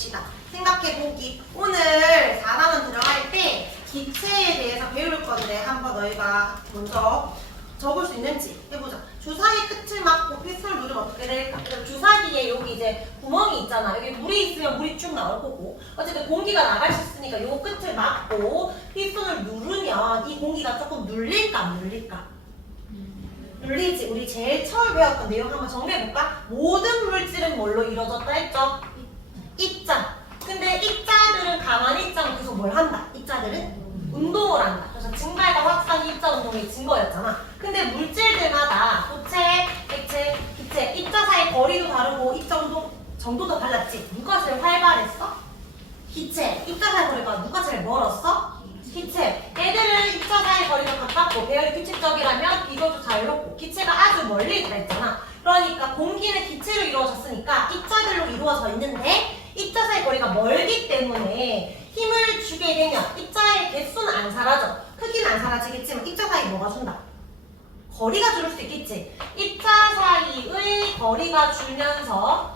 봅시다. 생각해보기. 오늘 4단원 들어갈 때 기체에 대해서 배울 건데 한번 너희가 먼저 적을 수 있는지 해보자. 주사기 끝을 막고 피스톨 누르면 어떻게 될까? 주사기에 여기 이제 구멍이 있잖아. 여기 물이 있으면 물이 쭉 나올 거고, 어쨌든 공기가 나갈 수 있으니까 요 끝을 막고 피스톤을 누르면 이 공기가 조금 눌릴까 안 눌릴까? 눌리지. 우리 제일 처음 배웠던 내용 한번 정리해볼까? 모든 물질은 뭘로 이루어졌다 했죠? 입자. 근데 입자들은 가만히 있지 않고 계속 뭘 한다? 입자들은 운동을 한다. 그래서 증발과 확산 입자 운동의 증거였잖아. 근데 물질들마다 고체, 액체, 기체, 입자 사이 거리도 다르고 입자 운동 정도도 달랐지. 누가 제일 활발했어? 기체. 입자 사이 거리가 누가 제일 멀었어? 기체. 얘들은 입자 사이 거리가 가깝고 배열이 규칙적이라면 비교도 자유롭고 기체가 아주 멀리 있다 했잖아. 그러니까 공기는 기체로 이루어졌으니까 입자들로 이루어져 있는데 입자 사이 거리가 멀기 때문에 힘을 주게 되면 입자의 개수는 안 사라져. 크기는 안 사라지겠지만 입자 사이 뭐가 준다? 거리가 줄을 수 있겠지. 입자 사이의 거리가 줄면서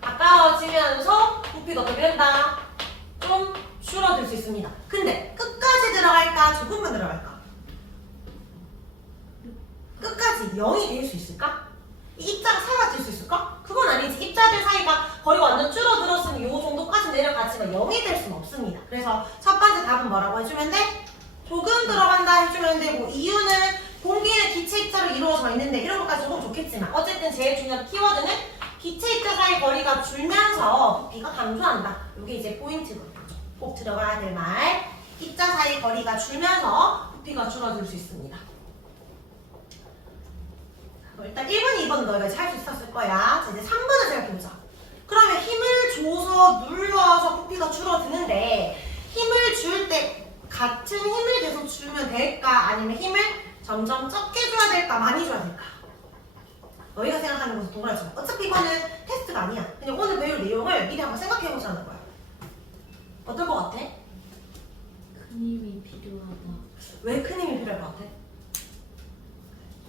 가까워지면서 부피가 어떻게 된다? 좀 줄어들 수 있습니다. 근데 끝까지 들어갈까? 조금만 들어갈까? 끝까지 0이 될 수 있을까? 이 입자가 사라질 수 있을까? 그건 아니지. 입자들 사이가 거리가 완전 줄어들었으면 이 정도까지 내려가지만 0이 될 수는 없습니다. 그래서 첫 번째 답은 뭐라고 해주면 돼? 조금 들어간다 해주면 되고, 이유는 공기는 기체 입자로 이루어져 있는데 이런 것까지 조금 좋겠지만 어쨌든 제일 중요한 키워드는 기체 입자 사이 거리가 줄면서 부피가 감소한다. 이게 이제 포인트거든요. 꼭 들어가야 될 말. 입자 사이 거리가 줄면서 부피가 줄어들 수 있습니다. 일단 1번, 2번 너희가 잘 수 있었을 거야. 자, 이제 3번을 생각해보자. 그러면 힘을 줘서 눌러서 부피가 줄어드는데 힘을 줄 때 같은 힘을 계속 주면 될까? 아니면 힘을 점점 적게 줘야 될까? 많이 줘야 될까? 너희가 생각하는 것은 동그랗지만 어차피 이거는 테스트가 아니야. 그냥 오늘 배울 내용을 미리 한번 생각해보자는 거야. 어떨 것 같아? 큰 힘이 필요하다. 왜 큰 힘이 필요할 것 같아?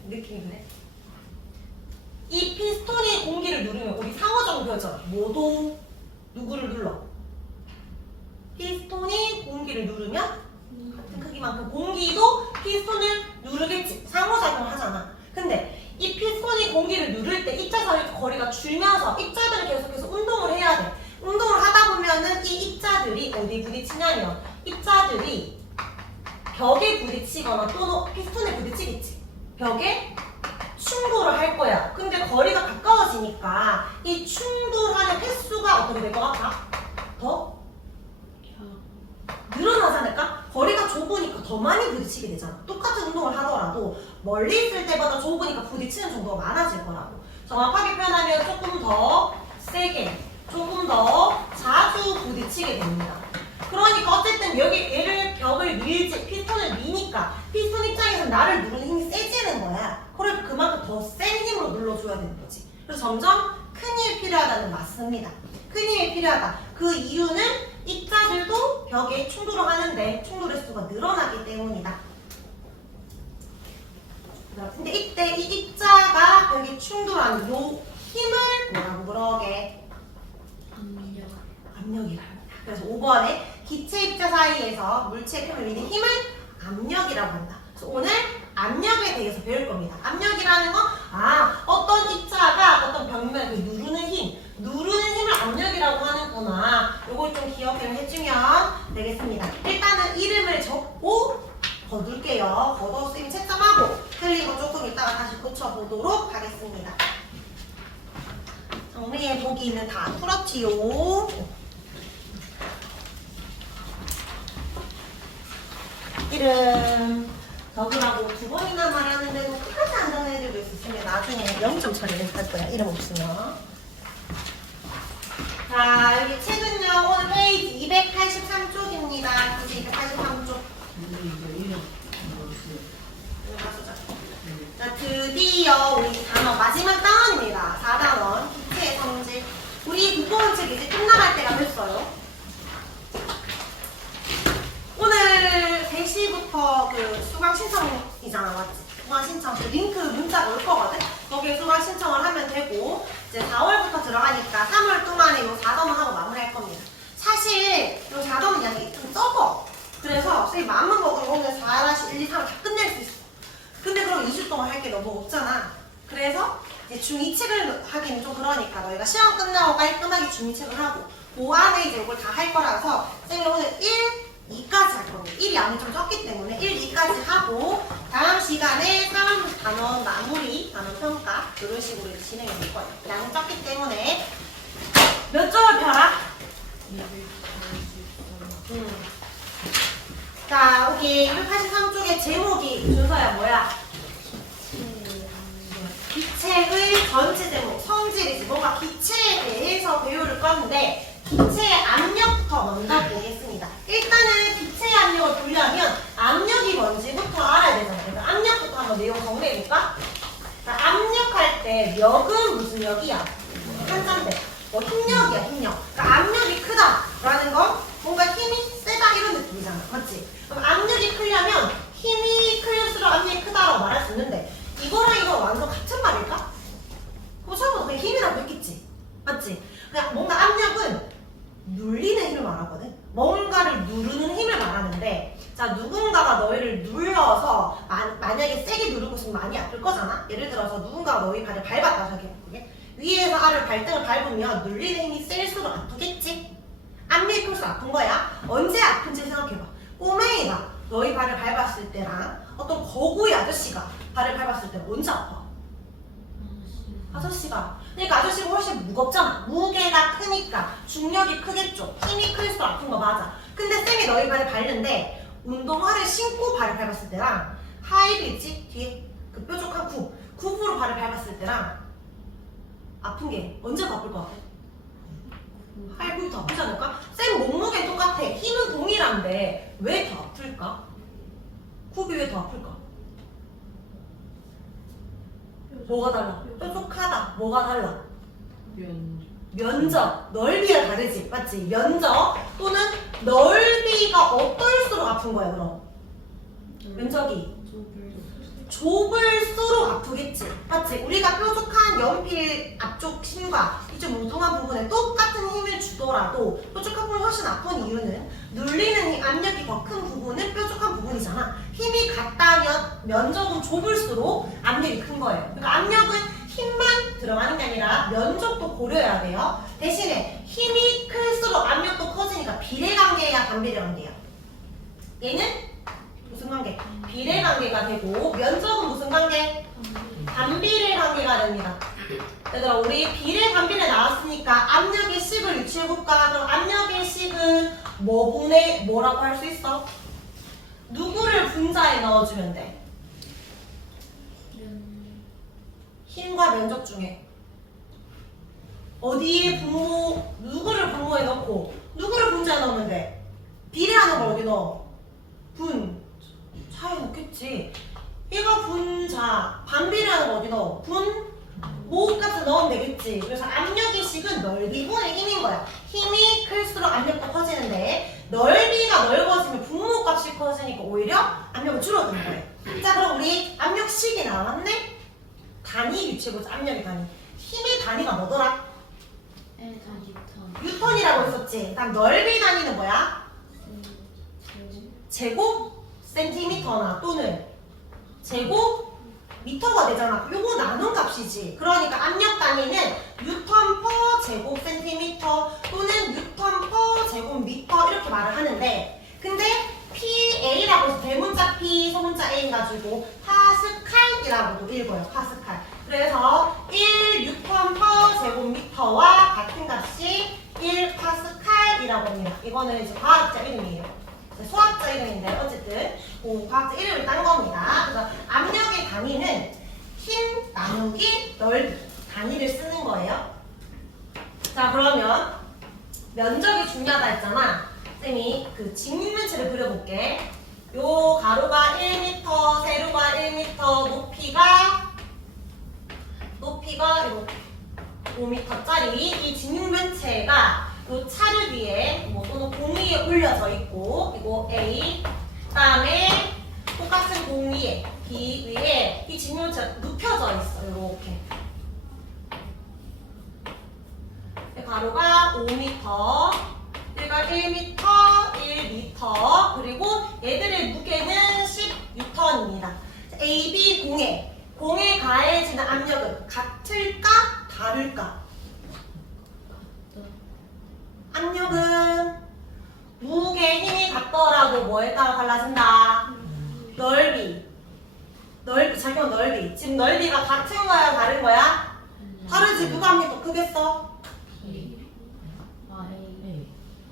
느낌이 그래? 이 피스톤이 공기를 누르면 우리 상호작용 배웠잖아. 뭐도 누구를 눌러? 피스톤이 공기를 누르면 같은 크기만큼 공기도 피스톤을 누르겠지. 상호작용을 하잖아. 근데 이 피스톤이 공기를 누를 때 입자 사이 거리가 줄면서 입자들은 계속해서 운동을 해야 돼. 운동을 하다 보면은 이 입자들이 어디 부딪히냐면 입자들이 벽에 부딪히거나 또는 피스톤에 부딪히겠지. 벽에 충돌을 할 거야. 근데 거리가 가까워지니까 이 충돌하는 횟수가 어떻게 될 것 같아? 더 늘어나지 않을까? 거리가 좁으니까 더 많이 부딪히게 되잖아. 똑같은 운동을 하더라도 멀리 있을 때보다 좁으니까 부딪히는 정도가 많아질 거라고. 정확하게 표현하면 조금 더 세게, 조금 더 자주 부딪히게 됩니다. 그러니까 어쨌든 여기 얘를 벽을 밀지, 피스톤을 미니까 피스톤 입장에서 나를 누르는 힘이 세지는 거야. 그러니까 그만큼 더 센 힘으로 눌러줘야 되는 거지. 그래서 점점 큰 힘이 필요하다는 맞습니다. 큰 힘이 필요하다. 그 이유는 입자들도 벽에 충돌을 하는데 충돌 횟수가 늘어나기 때문이다. 근데 이때 이 입자가 벽에 충돌하는 요 힘을 뭐라고 그러게? 압력이라고 합니다. 그래서 5번에 기체 입자 사이에서 물체의 표면을 미는 힘을 압력이라고 한다. 그래서 오늘 압력에 대해서 배울 겁니다. 압력이라는 건 어떤 입자가 어떤 벽면을 누르는 힘을 압력이라고 하는구나. 요걸 좀 기억을 해주면 되겠습니다. 일단은 이름을 적고 거둘게요. 거둬서 쌤이 채점하고 틀린 거 조금 이따가 다시 고쳐보도록 하겠습니다. 정리해 보기는 다 풀었지요. 이름 적으라고 2번이나 말하는데도 끝까지 안 적는 애들도 있으면 나중에 0점 처리할 거야. 이름 없으면. 자, 여기 책은요. 오늘 페이지 283쪽입니다. 페이지 283쪽. 자, 드디어 우리 단어 마지막 단원입니다. 4단원 기체의 성질. 우리 국어원책 이제 끝나갈 때가 됐어요. 오늘 3시부터 그 수강 신청이잖아, 맞지? 수강 신청 그 링크 문자가 올 거거든? 거기에 수강 신청을 하면 되고 이제 4월부터 들어가니까 3월 동안에 요 4덤은 하고 마무리할 겁니다. 사실 요 4덤은 양이 좀 적어. 그래서 선생님 마음만 먹으면 오늘 4, 1, 2, 3을 다 끝낼 수 있어. 근데 그럼 2주 동안 할 게 너무 없잖아. 그래서 이제 중2 책을 하기는 좀 그러니까 너희가 시험 끝나고 깔끔하게 중2 책을 하고 그 안에 이제 이걸 다 할 거라서 선생님 오늘 1, 2까지 할 겁니다. 1이 양이 좀 적기 때문에 1, 2까지 하고 다음 시간에 단원 마무리, 단원 평가 이런 식으로 이제 진행해 볼 거예요. 양이 적기 때문에 몇 점을 펴라? 자, 여기 283쪽의 제목이 준서야 뭐야? 기체의 전체 제목, 성질이지. 뭔가 기체에 대해서 배울 건데 기체의 압력부터 먼저 보겠습니다. 일단은 기체의 압력을 보려면 압력이 뭔지부터 알아야 되잖아요. 그래서 압력부터 한번 내용 정리해볼까? 자, 압력할 때 력은 무슨 력이야? 한자인데 뭐 힘력이야, 힘력. 그러니까 압력이 크다라는 건 뭔가 힘이 세다 이런 느낌이잖아. 맞지? 그럼 압력이 크려면 힘이 클수록 압력이 크다라고 말할 수 있는데 이거랑 이거 완전 같은 말일까? 그럼 처음부터 그냥 힘이라고 했겠지. 맞지? 그냥 뭔가 압력은 눌리는 힘을 말하거든. 뭔가를 누르는 힘을 말하는데 자 누군가가 너희를 눌러서 만약에 세게 누르고 있으면 많이 아플 거잖아. 예를 들어서 누군가가 너희 발을 밟았다 생각해볼게. 위에서 아래 발등을 밟으면 눌리는 힘이 셀수록 아프겠지? 압력이 클수록 아픈 거야. 언제 아픈지 생각해봐. 꼬맹이가 너희 발을 밟았을 때랑 어떤 거구의 아저씨가 발을 밟았을 때 언제 아파? 아저씨가. 그러니까 아저씨가 훨씬 무겁잖아. 무게가 크니까 중력이 크겠죠. 힘이 클수록 아픈 거 맞아. 근데 쌤이 너희 발을 밟는데 운동화를 신고 발을 밟았을 때랑 하이브 있지? 뒤에 그 뾰족한 굽으로 발을 밟았을 때랑 아픈 게 언제가 아플 것 같아? 하이브가 더 아프지 않을까? 쌤 몸무게는 똑같아. 힘은 동일한데 왜 더 아플까? 굽이 왜 더 아플까? 뭐가 달라? 뾰족하다. 뭐가 달라? 면적. 넓이가 다르지. 맞지? 면적 또는 넓이가 어떨수록 아픈 거야 그럼? 면적이 좁을수록 아프겠지. 맞지? 우리가 뾰족한 연필 앞쪽 심과 이쪽 뭉뚱한 부분에 똑같은 힘을 주더라도 뾰족한 부분이 훨씬 아픈 이유는 눌리는 힘, 압력이 더 큰 부분은 뾰족한 부분이잖아. 힘이 같다면 면적은 좁을수록 압력이 큰 거예요. 그러니까 압력은 힘만 들어가는 게 아니라 면적도 고려해야 돼요. 대신에 힘이 클수록 압력도 커지니까 비례관계야 반비례관계야? 얘는 무슨 관계? 비례관계가 되고 면적은 무슨 관계? 반비례관계가 됩니다. 얘들아 우리 비례 반비례 나왔으니까 압력의 식을 유추해볼까? 그럼 압력의 식은 뭐라고 할 수 있어? 누구를 분자에 넣어주면 돼? 힘과 면적 중에 어디에 누구를 분모에 넣고 누구를 분자에 넣으면 돼? 비례하는 걸 어디 넣어? 차에 넣겠지. 얘가 분자, 반비례하는 거 어디 넣어? 모값을 넣으면 되겠지. 그래서 압력의 식은 넓이분의 힘인 거야. 힘이 클수록 압력도 커지는데 넓이가 넓어지면 분모값이 커지니까 오히려 압력은 줄어드는 거예요. 자 그럼 우리 압력식이 나왔네? 단위 유추해보자. 압력의 단위. 힘의 단위가 뭐더라? 뉴턴이라고 했었지. 그다음 넓이 단위는 뭐야? 제곱 센티미터나 또는 제곱 미터가 되잖아. 요거 나눈 값이지. 그러니까 압력 단위는 뉴턴 퍼 제곱 센티미터 또는 뉴턴 퍼 제곱 미터 이렇게 말을 하는데 근데 PA라고 해서 대문자 P, 소문자 A 가지고 파스칼이라고도 읽어요. 파스칼. 그래서 1 뉴턴 퍼 제곱미터와 같은 값이 1 파스칼이라고 합니다. 이거는 이제 과학자 이름이에요. 수학자 이름인데 어쨌든 과학자 이름을 딴 겁니다. 그래서 압력의 단위는 힘 나누기 넓이 단위를 쓰는 거예요. 자 그러면 면적이 중요하다 했잖아. 쌤이 그 직육면체를 그려볼게. 요 가로가 1m, 세로가 1m, 높이가 이렇게 5m짜리 이 직육면체가 요 차를 위에 또는 공 위에 올려져 있고 이거 A 그다음에 똑같은 공 위에 B 위에 이 직육면체가 눕혀져 있어. 이렇게 가로가 5m, 얘가 1m, 1m, 그리고 얘들의 무게는 10N입니다. A, B 공에 가해지는 압력은 같을까? 다를까? 압력은 무게 힘이 같더라도 뭐에 따라 달라진다? 넓이. 잠깐만, 넓이. 지금 넓이가 같은 거야, 다른 거야? 다르지. 누가 압력이 더 크겠어?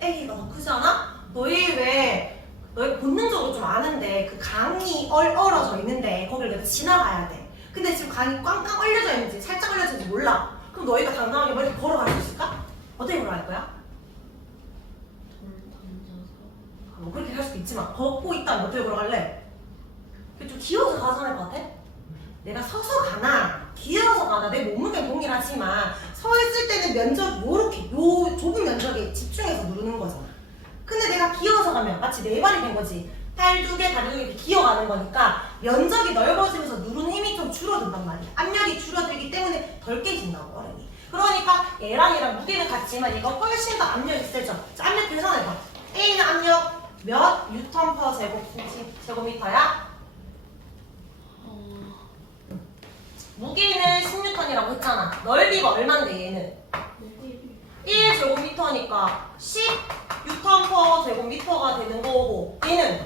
A가 더 크지 않아? 너희 본능적으로 좀 아는데 그 강이 얼어져 있는데 거기를 내가 지나가야 돼. 근데 지금 강이 꽝꽝 얼려져 있는지 살짝 얼려져 있는지 몰라. 그럼 너희가 당당하게 뭐 이렇게 걸어갈 수 있을까? 어떻게 걸어갈 거야? 뭐 그렇게 할 수도 있지만 걷고 있다면 어떻게 걸어갈래? 좀 기어서 가서 하는 것 같아? 내가 서서 가나 기어서 가나 내 몸무게는 동일하지만 서 있을 때는 면적 요렇게 요 좁은 면적에 집중해서 누르는 거잖아. 근데 내가 기어서 가면 마치 네 발이 된 거지. 팔 두 개, 다리 두 개 이렇게 기어가는 거니까 면적이 넓어지면서 누르는 힘이 좀 줄어든단 말이야. 압력이 줄어들기 때문에 덜 깨진다고 어른이. 그러니까 얘랑 무게는 같지만 얘가 훨씬 더 압력이 세죠. 자, 압력 계산해봐. A는 압력 몇 뉴턴 퍼 제곱미터야? 무게는 10N이라고 했잖아. 넓이가 얼만데 얘는? 1제곱미터니까 10N 퍼 제곱미터가 되는 거고 얘는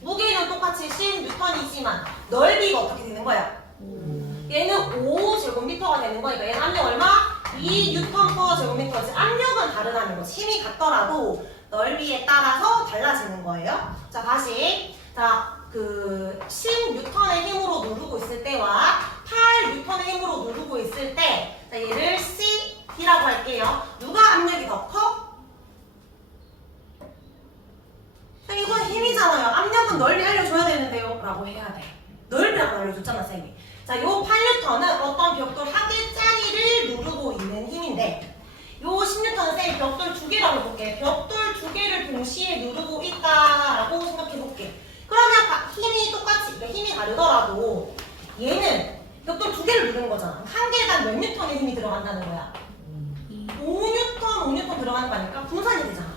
무게는 똑같이 10N이지만 넓이가 어떻게 되는 거야? 얘는 5제곱미터가 되는 거니까 얘는 압력 얼마? 2N 퍼 제곱미터지. 압력은 다르다는 거지. 힘이 같더라도 넓이에 따라서 달라지는 거예요. 자, 다시. 자, 그 10N의 힘으로 누르고 있을 때와 8N의 힘으로 누르고 있을 때, 자, 얘를 C라고 할게요. 누가 압력이 더 커? 이건 힘이잖아요. 압력은 넓이 알려줘야 되는데요. 라고 해야 돼. 넓이라고 알려줬잖아, 쌤이. 자, 요 8N은 어떤 벽돌 한 개짜리를 누르고 있는 힘인데, 요 10N은 쌤이 벽돌 두 개라고 해볼게. 벽돌 두 개를 동시에 누르고 있다라고 생각해볼게. 그러면 힘이 똑같이, 그러니까 힘이 다르더라도 얘는 벽돌 두 개를 누르는 거잖아. 한 개당 몇 뉴턴의 힘이 들어간다는 거야? 5N 들어가는 거니까 분산이 되잖아.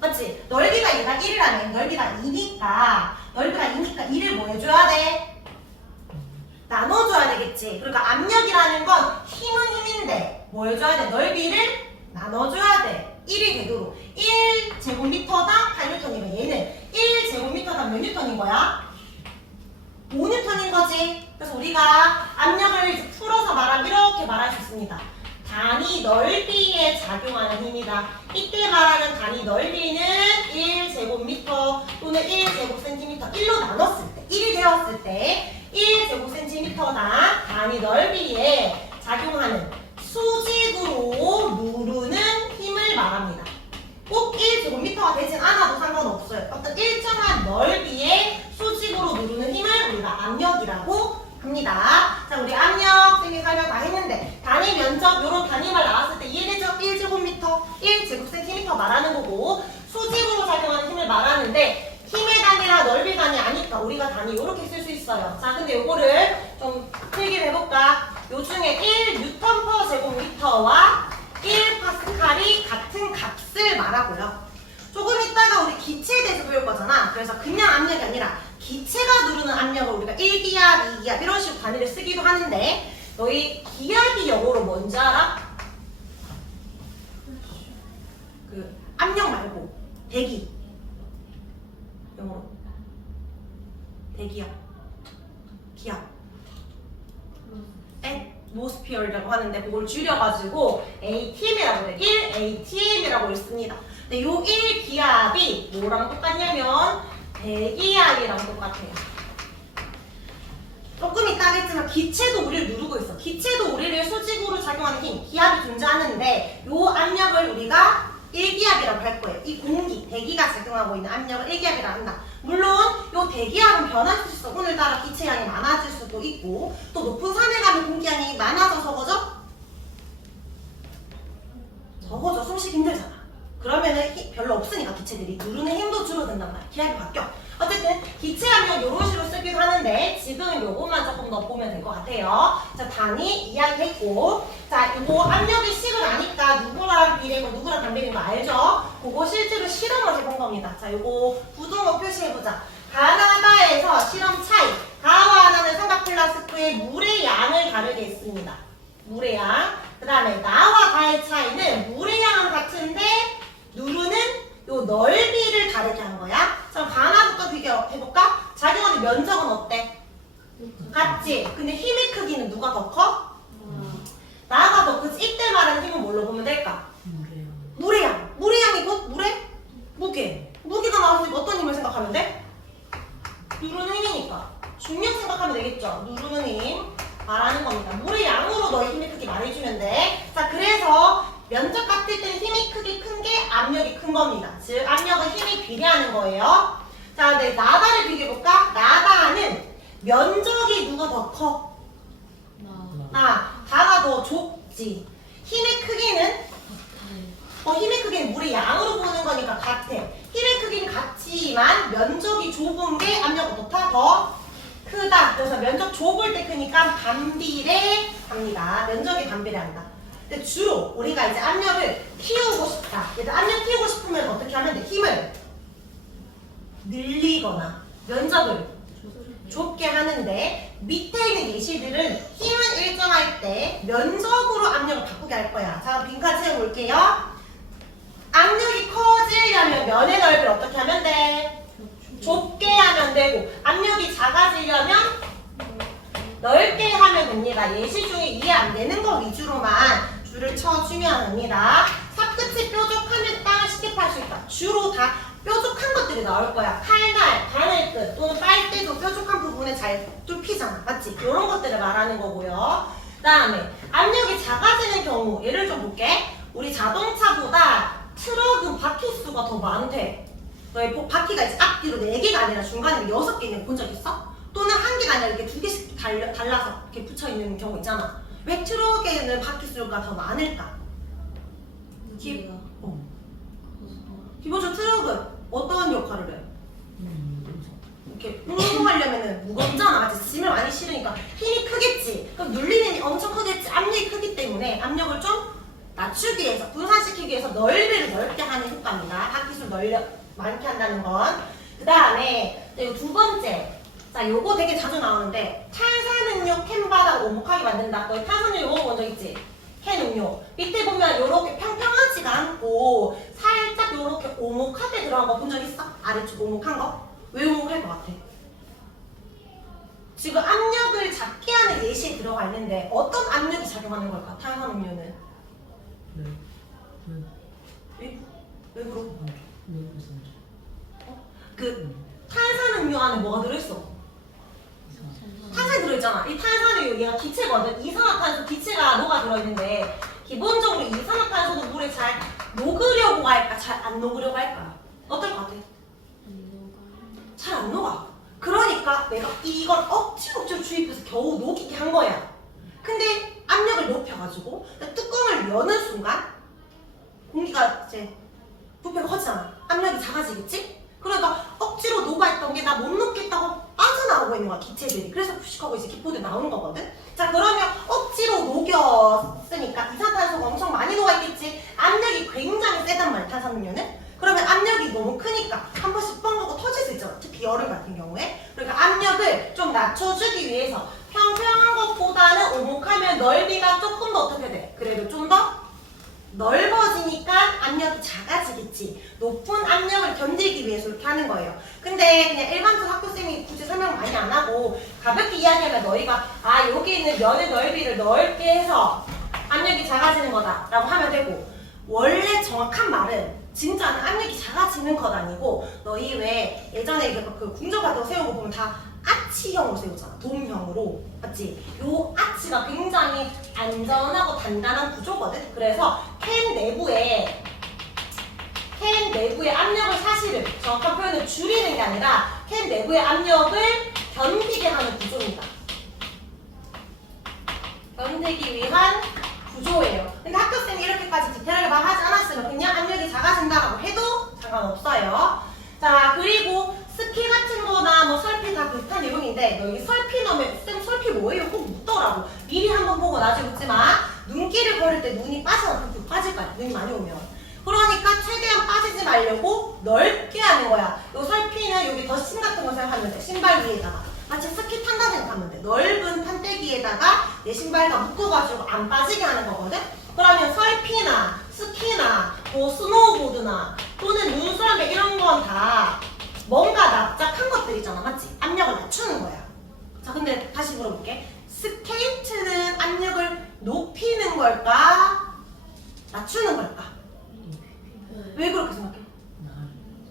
맞지? 넓이가 얘가 1이라면 넓이가 2니까 2를 뭐 해줘야 돼? 나눠줘야 되겠지. 그러니까 압력이라는 건 힘은 힘인데 뭐 해줘야 돼? 넓이를 나눠줘야 돼. 1이 되도록 1제곱미터당 8N이면 얘는 1제곱미터당 몇 뉴턴인 거야? 5N인 거지. 그래서 우리가 압력을 이제 풀어서 이렇게 말할 수 있습니다. 단위 넓이에 작용하는 힘이다. 이때 말하는 단위 넓이는 1제곱미터 또는 1제곱센티미터 1로 나눴을 때 1이 되었을 때 1제곱센티미터당 단위 넓이에 작용하는 수직으로 누르는 힘을 말합니다. 꼭 1제곱미터가 되진 않아도 상관없어요. 어떤 일정한 넓이의 수직으로 누르는 힘을 우리가 압력이라고 합니다. 자, 우리 압력 쌤이 설명 다 했는데 단위 면적 요런 단위말 나왔을 때 이해되죠? 1제곱미터, 1제곱센티미터 말하는 거고 수직으로 작용하는 힘을 말하는 힘의 단위라 넓이 단위 아니까 우리가 단위 요렇게 쓸 수 있어요. 자, 근데 요거를 좀 필기를 해볼까? 요 중에 1N 퍼 제곱미터와 1파스칼이 같은 값을 말하고요. 조금 있다가 우리 기체에 대해서 배울 거잖아. 그래서 그냥 압력이 아니라 기체가 누르는 압력을 우리가 1기압, 2기압 이런 식으로 단위를 쓰기도 하는데 너희 기압이 영어로 뭔지 알아? 그 압력 말고 대기 영어로 대기압 기압 atmosphere이라고 하는데 그걸 줄여가지고 ATM이라고 해요. 1ATM이라고 있습니다. 근데 요 1기압이 뭐랑 똑같냐면 대기압이랑 똑같아요. 조금 이따 하겠지만 기체도 우리를 누르고 있어. 기체도 우리를 수직으로 작용하는 힘, 기압이 존재하는데 요 압력을 우리가 1기압이라고 할 거예요. 이 공기, 대기가 작용하고 있는 압력을 1기압이라고 한다. 물론 요 대기압은 변할 수 있어. 오늘따라 기체량이 많아질 수도 있고 또 높은 산에 가면 공기량이 많아서 적어져? 적어져. 숨쉬기 힘들잖아. 그러면은 별로 없으니까 기체들이 누르는 힘도 줄어든단 말이야. 기압이 바뀌어. 어쨌든 기체 압력 요런 식으로 쓰기도 하는데 지금 요것만 조금 더 보면 될 것 같아요. 자, 단위 이야기했고 자 자, 이거 압력이 식을 아니까 누구랑 비례고 누구랑 반비례인 거 알죠? 그거 실제로 실험을 해본 겁니다. 자, 이거 부등호 표시해보자. 가나다에서 실험 차이. 가와 나는 삼각플라스크의 물의 양을 다르게 했습니다. 물의 양. 그 다음에 나와 가의 차이는 물의 양은 같은데 누르는 요 넓이를 다르게 한 거야. 그럼 가나부터 비교해볼까? 자기만의 면적은 어때? 같지? 근데 힘의 크기는 누가 더 커? 나가 더 크지? 이때 말하는 힘은 뭘로 보면 될까? 물의 양. 물의 양이 곧 물의 무게. 무게가 나왔으니까 어떤 힘을 생각하면 돼? 누르는 힘이니까. 중력 생각하면 되겠죠? 누르는 힘 말하는 겁니다. 물의 양으로 너의 힘의 크기 말해주면 돼. 자, 그래서 면적 같을 때는 힘이 크기 큰 게 압력이 큰 겁니다. 즉, 압력은 힘이 비례하는 거예요. 자, 근데 나다를 비교해볼까? 나다는 면적이 누가 더 커? 다가 더 좁지. 힘의 크기는? 힘의 크기는 물의 양으로 보는 거니까 같아. 힘의 크기는 같지만 면적이 좁은 게 압력은 더 크다. 그래서 면적 좁을 때 크니까 반비례 합니다. 면적이 반비례한다. 근데 주로 우리가 이제 압력을 키우고 싶다. 그래서 압력 키우고 싶으면 어떻게 하면 돼? 힘을 늘리거나 면적을 좁게 하는데 밑에 있는 예시들은 힘은 일정할 때 면적으로 압력을 바꾸게 할 거야. 자, 빈칸 채워볼게요. 압력이 커지려면 면의 넓이를 어떻게 하면 돼? 좁게 하면 되고, 압력이 작아지려면 넓게 하면 됩니다. 예시 중에 이해 안 되는 거 위주로만 줄을 쳐주면 합니다. 삽끝이 뾰족하면 땅을 쉽게 팔 수 있다. 주로 다 뾰족한 것들이 나올 거야. 칼날, 바늘끝 또는 빨대도 뾰족한 부분에 잘 뚫히잖아. 맞지? 이런 것들을 말하는 거고요. 그 다음에 압력이 작아지는 경우 예를 좀 볼게. 우리 자동차보다 트럭은 바퀴수가 더 많대. 너의 바퀴가 이제 앞뒤로 4개가 아니라 중간에 6개 있는 거 본 적 있어? 또는 1개가 아니라 이렇게 2개씩 달라서 이렇게 붙여있는 경우 있잖아. 왜 트럭에는 바퀴수가 더 많을까? 기본적으로 트럭은 어떤 역할을 해? 이렇게 운동하려면 무겁잖아. 맞지? 짐을 많이 실으니까 힘이 크겠지. 그럼 눌리는 힘이 엄청 크겠지. 압력이 크기 때문에 압력을 좀 낮추기 위해서, 분산시키기 위해서 넓이를 넓게 하는 효과입니다. 바퀴수를 많게 한다는 건. 그 다음에 두 번째. 자, 요거 되게 자주 나오는데 탄산음료 캔바닥 오목하게 만든다. 너희 탄산음료 요거 본 적 있지? 캔 음료. 밑에 보면 요렇게 평평하지가 않고 살짝 요렇게 오목하게 들어간 거 본 적 있어? 아래쪽 오목한 거? 왜 오목할 것 같아? 지금 압력을 작게 하는 예시에 들어가 있는데 어떤 압력이 작용하는 걸까? 탄산음료는? 왜 그러? 그 탄산음료 안에 뭐가 들어있어? 탄산이 들어있잖아. 이 탄산이 얘가 기체거든. 이산화탄소 기체가 녹아 들어있는데 기본적으로 이산화탄소도 물에 잘 녹으려고 할까? 잘 안 녹으려고 할까? 어떨 것 같아? 잘 안 녹아. 그러니까 내가 이걸 억지로 주입해서 겨우 녹이게 한 거야. 근데 압력을 높여가지고 뚜껑을 여는 순간 공기가 이제 부피가 커지잖아. 압력이 작아지겠지? 그러니까 억지로 녹아있던 게 나 못 녹겠다고 빠져나오고 있는 거야, 기체들이. 그래서 푸식하고 이제 기포도 나오는 거거든? 자, 그러면 억지로 녹였으니까 이산탄소가 엄청 많이 녹아있겠지? 압력이 굉장히 세단 말이야, 탄산음료는? 그러면 압력이 너무 크니까 한 번씩 뻥 하고 터질 수 있잖아. 특히 여름 같은 경우에. 그러니까 압력을 좀 낮춰주기 위해서 평평한 것보다는 오목하면 넓이가 조금 더 어떻게 돼? 그래도 좀 더 넓어지니까 압력이 작아지겠지. 높은 압력을 견디기 위해서 이렇게 하는 거예요. 근데 그냥 일반적 학교쌤이 굳이 설명 많이 안 하고 가볍게 이야기하면 너희가 여기 있는 면의 넓이를 넓게 해서 압력이 작아지는 거다 라고 하면 되고, 원래 정확한 말은 진짜는 압력이 작아지는 것 아니고, 너희 왜 예전에 그 궁전 같은 거 세운 거 보면 다 아치형으로 세우잖아. 돔형으로. 맞지? 요 아치가 굉장히 안전하고 단단한 구조거든. 그래서 캔 내부에 압력을 사실은 정확한 표현을 줄이는 게 아니라 캔 내부의 압력을 견디게 하는 구조입니다. 견디기 위한 구조예요. 근데 학교쌤이 이렇게까지 디테일하게 말하지 않았으면 그냥 압력이 작아진다고 해도 상관없어요. 자, 그리고 스키 같은 거나 뭐 설피 다 비슷한 내용인데, 너희 설피 넣으면 쌤 설피 뭐예요? 꼭 묻더라고. 미리 한번 보고 나중에 묻지 마. 눈길을 걸을 때 눈이 빠질 거야. 눈이 많이 오면. 그러니까 최대한 빠지지 말려고 넓게 하는 거야. 요 설피는 여기 덧신 같은 거 생각하면 돼. 신발 위에다가. 마치 스키 탄다 생각하면 돼. 넓은 판때기에다가 내 신발과 묶어가지고 안 빠지게 하는 거거든? 그러면 설피나 스키나 뭐 스노우보드나 또는 눈썰매 이런 건 다 뭔가 납작한 것들이잖아. 맞지? 압력을 낮추는 거야. 자, 근데 다시 물어볼게. 스케이트는 압력을 높이는 걸까? 낮추는 걸까? 왜 그렇게 생각해?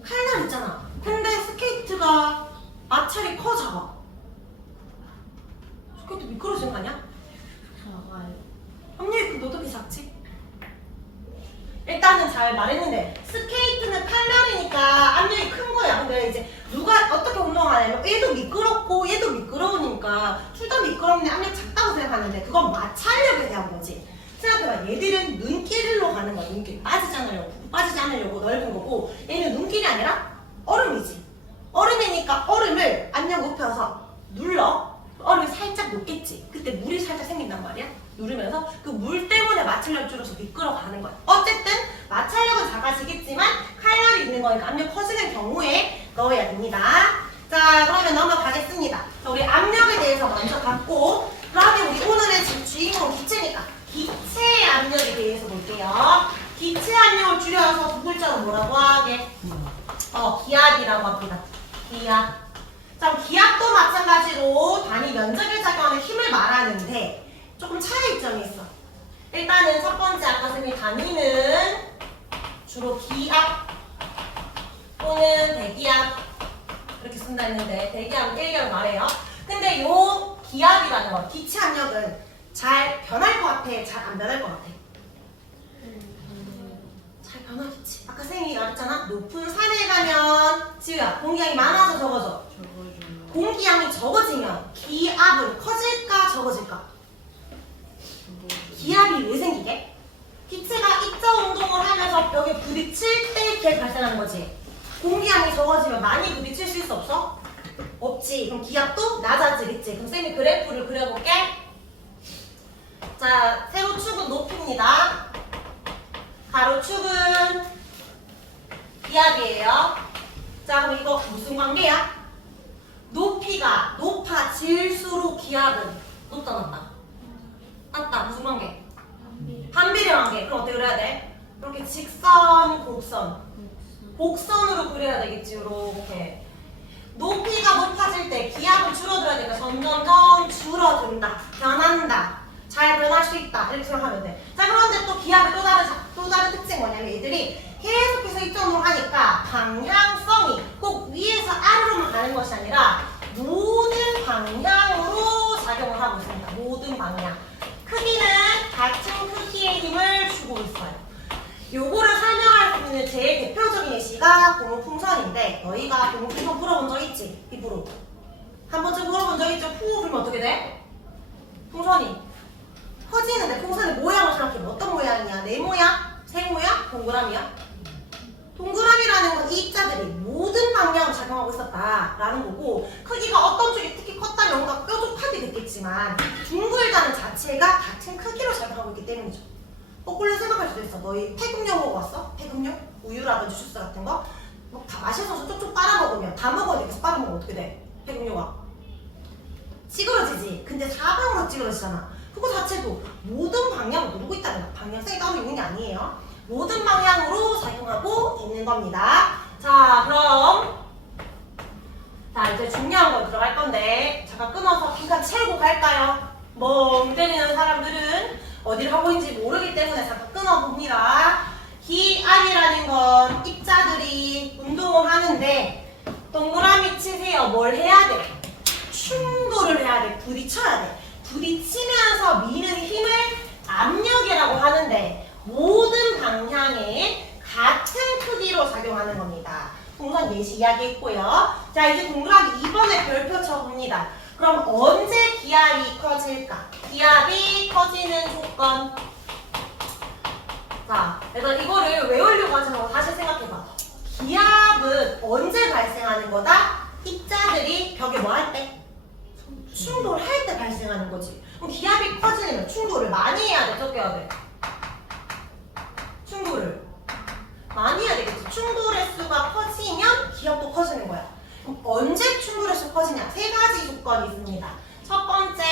칼날 있잖아. 근데 스케이트가 마찰이 커 작아? 스케이트 미끄러지는 거 아니야? 작아요. 압력이 어떻게 작지? 일단은 잘 말했는데 스케이트는 칼날이니까 압력이 큰 거야. 근데 이제 누가 어떻게 운동하냐면 얘도 미끄럽고 얘도 미끄러우니까 둘 다 미끄럽네 압력 작다고 생각하는데 그건 마찰력에 대한 거지. 생각해봐. 얘들은 눈길로 가는 거야. 눈길 빠지지 않으려고 넓은 거고 얘는 눈길이 아니라 얼음이지. 얼음이니까 얼음을 압력 높여서 눌러. 얼음이 살짝 녹겠지. 그때 물이 살짝 생긴단 말이야. 누르면서 그 물 때문에 마찰력 줄여서 미끄러가는 거야. 어쨌든 마찰력은 작아지겠지만 칼날이 있는 거니까 압력 커지는 경우에 넣어야 됩니다. 자, 그러면 넘어가겠습니다. 자, 우리 압력에 대해서 먼저 갖고 그다음에 우리 오늘의 지금 주인공 기체니까 기체의 압력에 대해서 볼게요. 기체 압력을 줄여서 두 글자로 뭐라고 하게? 기압이라고 합니다. 기압. 자, 기압도 마찬가지로 단위 면적에 작용하는 힘을 말하는데 조금 차이점이 있어. 일단은 첫 번째 아까 선생님이 단위는 주로 기압 또는 대기압 이렇게 쓴다 했는데 대기압은 1경 말해요. 근데 요 기압이라는 거, 기체 압력은 잘 변할 것 같아? 잘 안 변할 것 같아? 잘 변하겠지. 아까 선생님이 말했잖아. 높은 산에 가면 지우야 공기량이 많아서 적어져. 공기량이 적어지면 기압은 커질까 적어질까? 기압이 왜 생기게? 기체가 입자 운동을 하면서 벽에 부딪힐 때 이렇게 발생하는 거지. 공기량이 적어지면 많이 부딪힐 수 있어 없어? 없지. 그럼 기압도 낮아지겠지. 그럼 쌤이 그래프를 그려볼게. 자, 세로축은 높이입니다. 가로축은 기압이에요. 자, 그럼 이거 무슨 관계야? 높이가 높아질수록 기압은 높다 낮다? 낮다. 무슨 관계? 반비례 관계. 그럼 어떻게 그려야 돼? 이렇게 직선, 곡선으로 그려야 되겠지. 이렇게 높이가 높아질 때 기압은 줄어들어야 되니까 점점점 줄어든다. 변한다. 잘 변할 수 있다. 이렇게 생각하면 돼. 자, 그런데 또 기압의 또 다른 특징이 뭐냐면 얘들이 계속해서 입점을 하니까 방향성이 꼭 위에서 아래로만 가는 것이 아니라 모든 방향으로 작용을 하고 있습니다. 모든 방향. 크기는 같은 크기의 힘을 주고 있어요. 요거를 설명할 수 있는 제일 대표적인 예시가 고무풍선인데 너희가 고무풍선 풀어본 적 있지? 입으로. 한 번쯤 풀어본 적 있죠? 후 불면 어떻게 돼? 풍선이 커지는데 풍선의 모양을 생각해봐. 어떤 모양이야? 네 모양? 세 모양? 동그라미야? 동그라미라는 건 이 입자들이 모든 방향으로 작용하고 있었다라는 거고 크기가 어떤 쪽이 특히 컸다면 뭔가 뾰족하게 됐겠지만 둥글다는 자체가 같은 크기로 작용하고 있기 때문이죠. 거꾸로 생각할 수도 있어. 너희 폐급료 먹어봤어? 폐급료? 우유라든지 주스 같은 거? 뭐 다 마셔서 쪽쪽 빨아먹으면 다 먹어야 돼. 계속 빨아먹으면 어떻게 돼? 폐급료가 찌그러지지. 근데 사방으로 찌그러지잖아. 그거 자체도 모든 방향을 누르고 있다는 거야. 방향성이 따로 있는 게 아니에요. 모든 방향으로 작용하고 있는 겁니다. 자, 그럼 이제 중요한 거 들어갈 건데 잠깐 끊어서 잠깐 채우고 갈까요? 멍 때리는 사람들은 어디를 하고 있는지 모르기 때문에 잠깐 끊어봅니다. 기압이라는 건 입자들이 운동을 하는데 동그라미 치세요. 뭘 해야 돼? 충돌을 해야 돼. 부딪혀야 돼. 부딪히면서 미는 힘을 압력이라고 하는데 모든 방향에 같은 크기로 작용하는 겁니다. 동선 예시 이야기했고요. 자, 이제 동그라미 2번에 별표 쳐봅니다. 그럼 언제 기압이 커질까? 기압이 커지는 조건. 자, 일단 이거를 외우려고 하지 말고 다시 생각해봐. 기압은 언제 발생하는 거다? 입자들이 벽에 뭐 할 때? 충돌할 때 발생하는 거지. 그럼 기압이 커지려면 충돌을 많이 해야 돼, 적게 해야 돼? 충돌을 많이 해야 되겠지. 충돌 횟수가 커지면 기압도 커지는 거야. 그럼 언제 충돌 횟수 커지냐? 세 가지 조건이 있습니다. 첫 번째,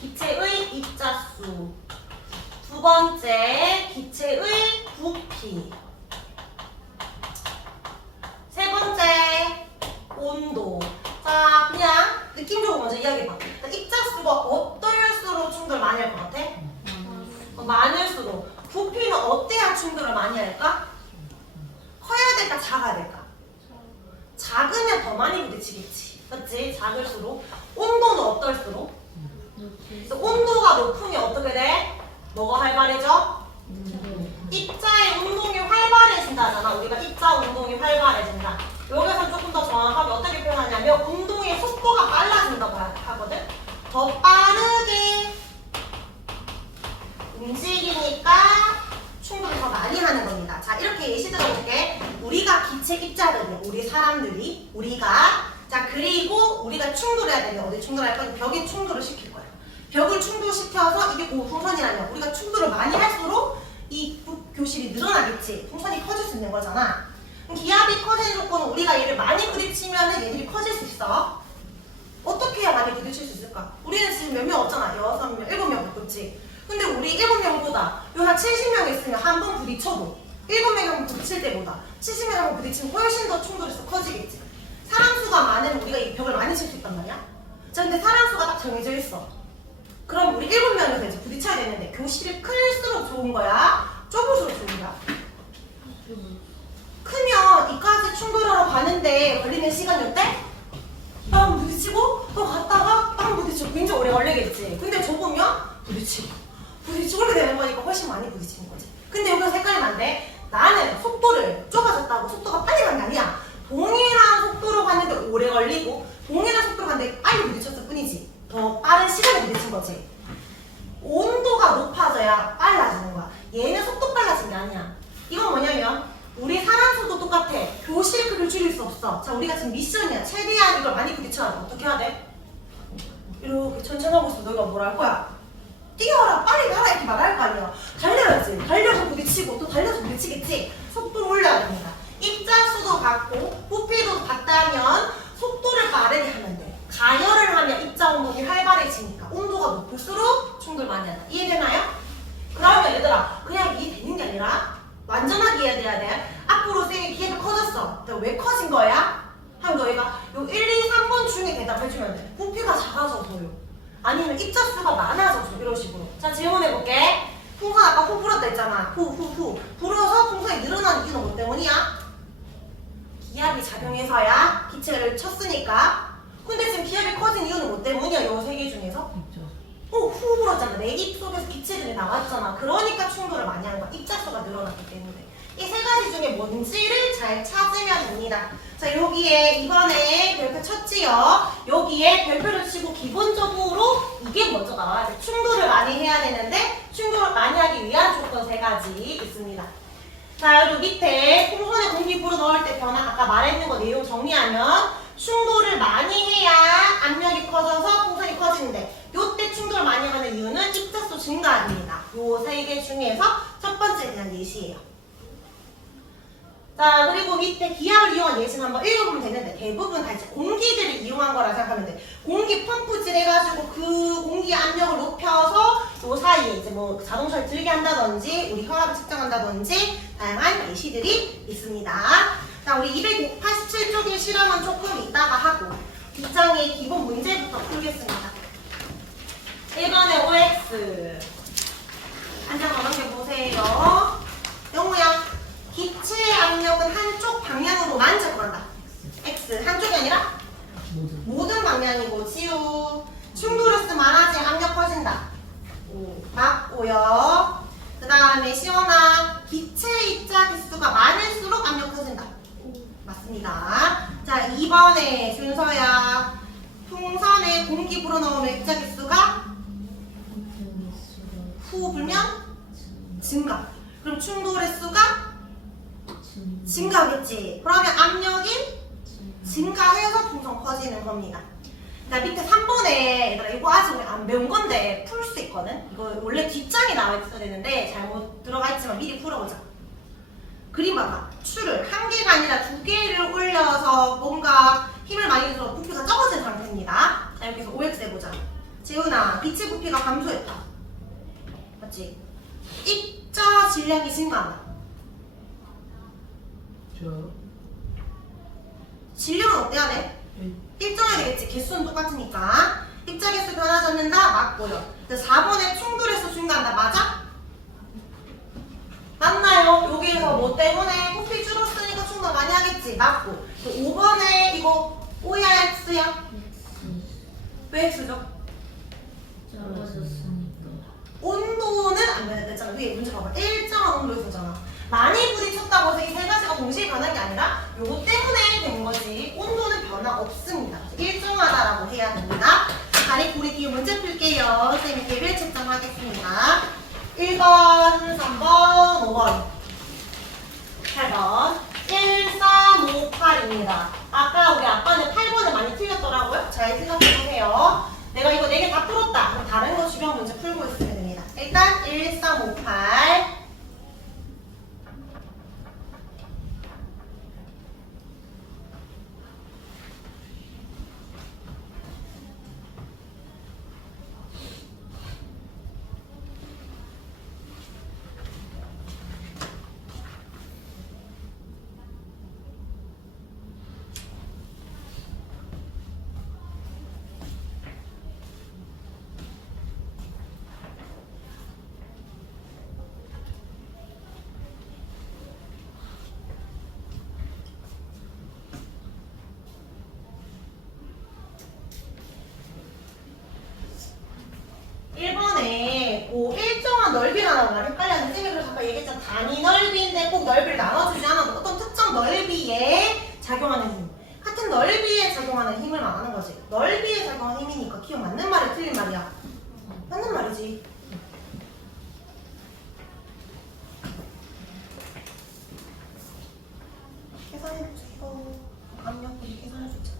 기체의 입자수. 두 번째, 기체의 부피. 세 번째, 온도. 자, 그냥 느낌적으로 먼저 이야기해봐. 입자수가 어떨수록 충돌 많이 할 것 같아? 많을수록. 부피는 어때야 충돌을 많이 할까? 커야 될까? 작아야 될까? 작으면 더 많이 부딪히겠지. 맞지? 작을수록. 온도는 어떨수록? 그래서 온도가 높으면 어떻게 돼? 뭐가 활발해져? 입자의 운동이 활발해진다잖아. 우리가 입자 운동이 활발해진다. 여기서 조금 더 정확하게 어떻게 표현하냐면 운동의 속도가 빨라진다고 하거든. 더 빠르게 움직이니까 충돌을 더 많이 하는 겁니다. 자, 이렇게 예시 들어볼게. 우리가 기체 입자들이, 우리 사람들이, 자, 그리고 우리가 충돌해야 되면 어디 충돌할 거니? 벽에 충돌을 시킬 거야. 벽을 충돌시켜서 이게 풍선이라면 우리가 충돌을 많이 할수록 이 교실이 늘어나겠지. 풍선이 커질 수 있는 거잖아. 기압이 커지는 조건은 우리가 얘를 많이 부딪히면 얘들이 커질 수 있어. 어떻게 해야 많이 부딪힐 수 있을까? 우리는 지금 몇 명 없잖아. 6명, 7명 없지. 근데 우리 7명보다 요한 70명 있으면 한 번 부딪혀도 7명이 한 번 부딪힐 때보다 70명이 한 번 부딪히면 훨씬 더 충돌이 커지겠지. 사람 수가 많으면 우리가 이 벽을 많이 칠 수 있단 말이야. 자, 근데 사람 수가 딱 정해져 있어. 그럼 우리 7명이서 이제 부딪혀야 되는데 교실이 클수록 좋은 거야? 좁을수록 좋은 거야? 크면 이까지 충돌하러 가는데 걸리는 시간이 어때? 빵 부딪히고 또 갔다가 빵 부딪히고 굉장히 오래 걸리겠지. 근데 좁으면 부딪히고 그렇게 되는 거니까 훨씬 많이 부딪히는 거지. 근데 여기서 헷갈리면 안 돼. 나는 속도를 좁아졌다고 속도가 빨리 가는 게 아니야. 동일한 속도로 갔는데 오래 걸리고 동일한 속도로 갔는데 빨리 부딪혔을 뿐이지. 더 빠른 시간에 부딪힌 거지. 온도가 높아져야 빨라지는 거야. 얘는 속도 빨라진 게 아니야. 이건 뭐냐면 우리 사람 수도 똑같아. 교실 크기를 줄일 수 없어. 자, 우리가 지금 미션이야. 최대한 이걸 많이 부딪혀야 돼. 어떻게 해야 돼? 이렇게 천천히 하고 있어. 너희가 뭐라 할 거야? 뛰어라, 빨리 가라 이렇게 말할 거 아니야. 달려야지. 달려서 부딪히고 또 달려서 부딪히겠지. 속도를 올려야 됩니다. 입자수도 같고 부피도 같다면 속도를 빠르게 하면 돼. 가열을 하면 입자 운동이 활발해지니까 온도가 높을수록 충돌 많이 한다. 이해되나요? 그러면 얘들아, 그냥 이해되는 게 아니라 완전하게 이해돼야 돼. 앞으로 쌤이 기압이 커졌어. 왜 커진 거야? 하면 너희가 요 1, 2, 3번 중에 대답해주면 돼. 부피가 작아져서요. 아니면 입자수가 많아져서 이런 식으로. 자, 질문해볼게. 풍선 아까 후 불었다 했잖아. 후. 불어서 풍선이 늘어나는 이유는 뭐 때문이야? 기압이 작용해서야. 기체를 쳤으니까. 근데 지금 기압이 커진 이유는 뭐 때문이야? 요 세 개 중에서? 후 불었잖아. 내 입 속에서 기체들이 나왔잖아. 그러니까 충돌을 많이 하는 거야. 입자수가 늘어났기 때문에. 이 세 가지 중에 뭔지를 잘 찾으면 됩니다. 자, 여기에 이번에 별표 쳤지요. 여기에 별표를 치고 기본적으로 이게 먼저 나와야 돼. 충돌을 많이 해야 되는데 충돌을 많이 하기 위한 조건 세 가지 있습니다. 자, 그리고 밑에 풍선에 공기 불어넣을 때 변화 아까 말했는 거 내용 정리하면 충돌을 많이 해야 압력이 커져서 풍선이 커지는데 요때 충돌을 많이 하는 이유는 입자수 증가입니다. 요 세 개 중에서 첫 번째에 대한 예시예요. 자, 그리고 밑에 기압을 이용한 예시는 한번 읽어보면 되는데 대부분 다 이제 공기들을 이용한 거라 생각하면 돼. 공기 펌프질 해가지고 그 공기 압력을 높여서 요 사이에 이제 뭐 자동차를 들게 한다든지 우리 혈압을 측정한다든지 다양한 예시들이 있습니다. 자, 우리 287쪽의 실험은 조금 이따가 하고 뒷장의 기본 문제부터 풀겠습니다. 1번의 OX 한장 어렵게 보세요. 영우야, 기체의 압력은 한쪽 방향으로만 작용한다. X 한쪽이 아니라 모든 방향이고 지우 충돌했으면 많아지 압력 커진다. 맞고요. 그 다음에 시원아, 기체 입자 개수가 많을수록 압력 커진다. 맞습니다. 자, 2번에 준서야, 풍선에 공기 불어넣으면 입자 개수가 후 불면 증가. 그럼 충돌 횟수가 증가하겠지. 그러면 압력이 증가해서 풍선 커지는 겁니다. 나 밑에 3번에 얘들아 이거 아직 우리 안 배운 건데 풀 수 있거든. 이거 원래 뒷장에 나와 있어야 되는데 잘못 들어가 있지만 미리 풀어보자. 그림 봐봐. 추를 한 개가 아니라 두 개를 올려서 뭔가 힘을 많이 줘서 부피가 적어진 상태입니다. 자, 여기서 OX 해보자. 재훈아, 빛의 부피가 감소했다. 맞지? 입자 질량이 증가한다. 질량은 어때야 돼? 일정해야 되겠지. 개수는 똑같으니까. 입자 개수 변화졌는다? 맞고요. 4번에 충돌해서 증가한다. 맞아? 맞나요? 여기에서 뭐 때문에 부피 줄었으니까 충돌 많이 하겠지. 맞고. 5번에 이거 O야 X야? 왜 X죠? 작아졌으니까. 온도는 안 변했잖아. 위에 문제 봐봐. 일정한 온도에서잖아. 많이 부딪혔다고 해서 이 세 가지가 동시에 변한 게 아니라 요거 때문에 된 거지. 온도는 변화 없습니다. 일정하다라고 해야 됩니다. 가리꼬리 뒤에 문제 풀게요. 선생님이 개별 채점하겠습니다. 1번, 3번, 5번, 8번, 1, 3, 5, 8입니다. 아까 우리 아빠는 8번을 많이 틀렸더라고요. 잘 생각해보세요. 내가 이거 4개 다 풀었다. 그럼 다른 거 주변 문제 풀고 있으면 됩니다. 일단 1, 3, 5, 8. 넓이라는 말 헷갈렸는데 선생님이 그래서 아까 얘기했잖아. 단위 넓이인데 꼭 넓이를 나눠주지 않아도 어떤 특정 넓이에 작용하는 힘. 같은 넓이에 작용하는 힘을 말하는 거지. 넓이에 작용하는 힘이니까 기억 맞는 말이 틀린 말이야. 맞는 말이지. 계산해보세요. 압력끼리 계산해주자.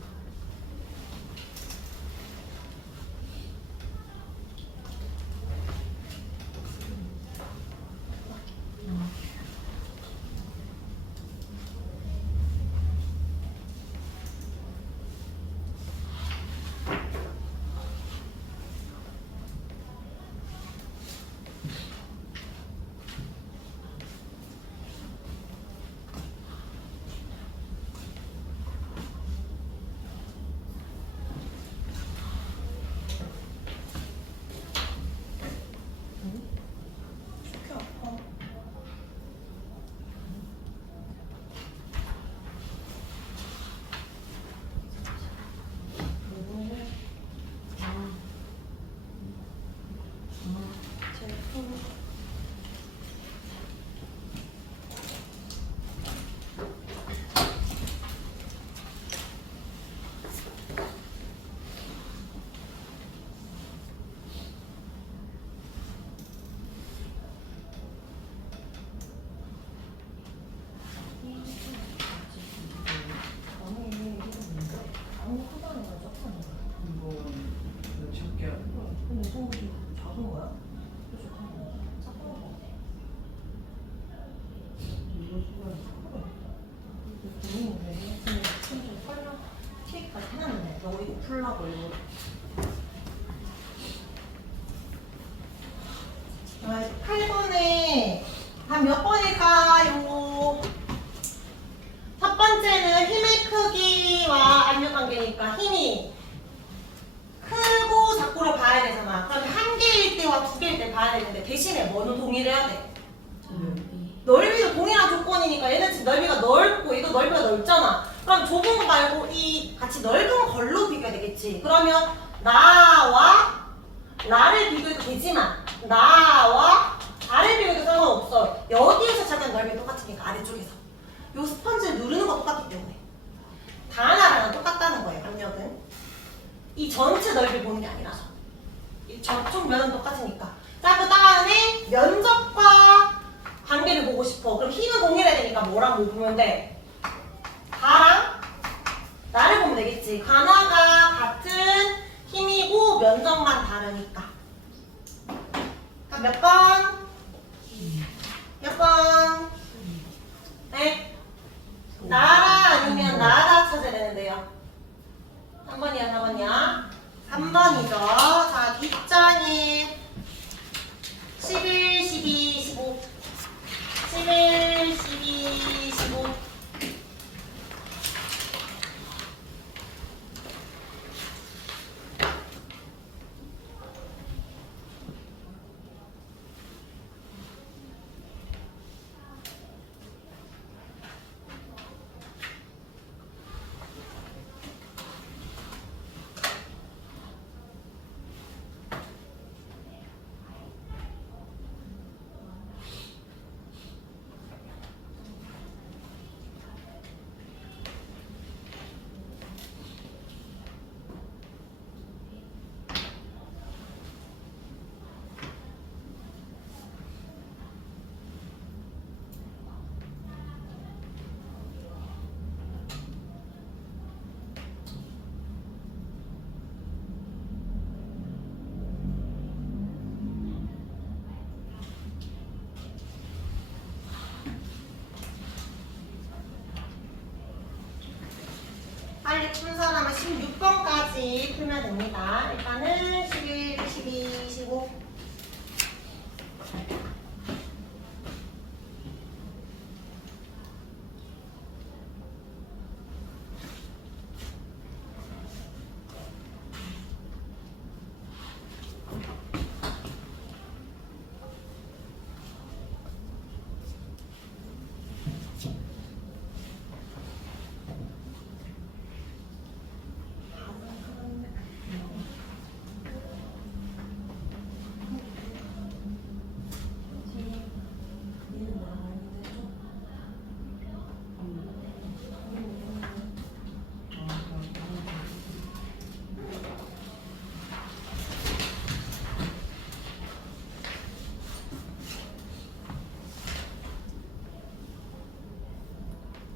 풀라고 이거. 8번에 한 몇 번일까요? 첫 번째는 힘의 크기와 압력 관계니까 힘이 크고 작고를 봐야 되잖아. 그럼 한 개일 때와 두 개일 때 봐야 되는데 대신에 뭐는 동일해야 돼? 넓이도 동일한 조건이니까 얘는 지금 넓이가 넓고 얘도 넓이가 넓잖아. 그럼 좁은 거 말고 이 같이 넓은 걸로 비교해야 되겠지. 그러면 나와 나를 비교해도 되지만 나와 나를 비교해도 상관없어. 여기에서 작은 넓이 똑같으니까 아래쪽에서 요 스펀지를 누르는 거 똑같기 때문에 다 하나랑 똑같다는 거예요. 압력은 이 전체 넓이를 보는 게 아니라서 이 저쪽 면은 똑같으니까. 자, 그 다음에 면적과 관계를 보고 싶어. 그럼 힘은 동일해야 되니까 뭐랑 뭐 보면 돼? 가랑 나를 보면 되겠지. 가나가 같은 힘이고 면적만 다르니까. 자, 몇 번? 몇 번? 네? 나라 아니면 나다 찾아야 되는데요. 3번이야, 4번이야? 3번이죠. 자, 뒷장에 11, 12, 15. 11, 12, 15. 빨리 푼 사람은 16번까지 풀면 됩니다. 일단은 11, 12, 15.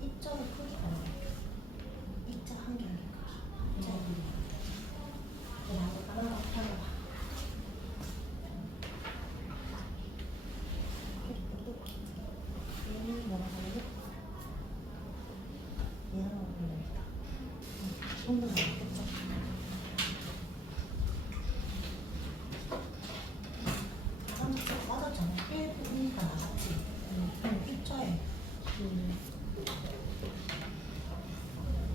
입점이 크기가 입자 한 개는 크기. 하나 더 펴봐. 얘는 뭐라고 하지? 얘는 뭐라고 하지? 손도 나왔겠죠? 가장자가 빠졌잖아. 1분이니까 나갔지. 입자에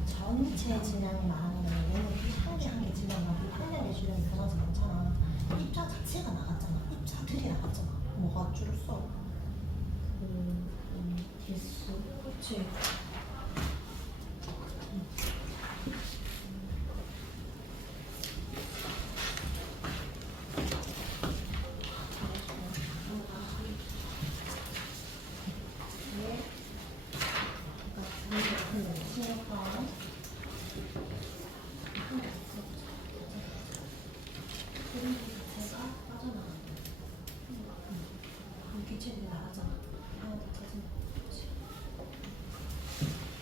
전체 질량을 말하는 거는 얘는 한 개 한 개 질량하고 한 개의 질량이 변하지 않잖아. 입자 자체가 나갔잖아. 입자들이 나갔잖아. 뭐가 줄었어? 개수. 그렇지. 기체들이 나가잖아.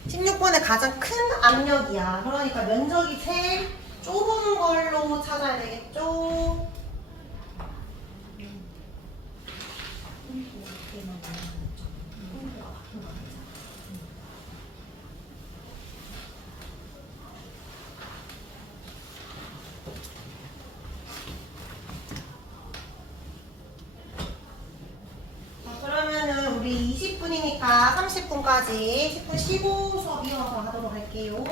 16번의 가장 큰 압력이야. 그러니까 면적이 제일 좁은 걸로 찾아야 되겠죠? 그러면은 우리 20분이니까 30분까지 10분 쉬고 수업 이어서 하도록 할게요.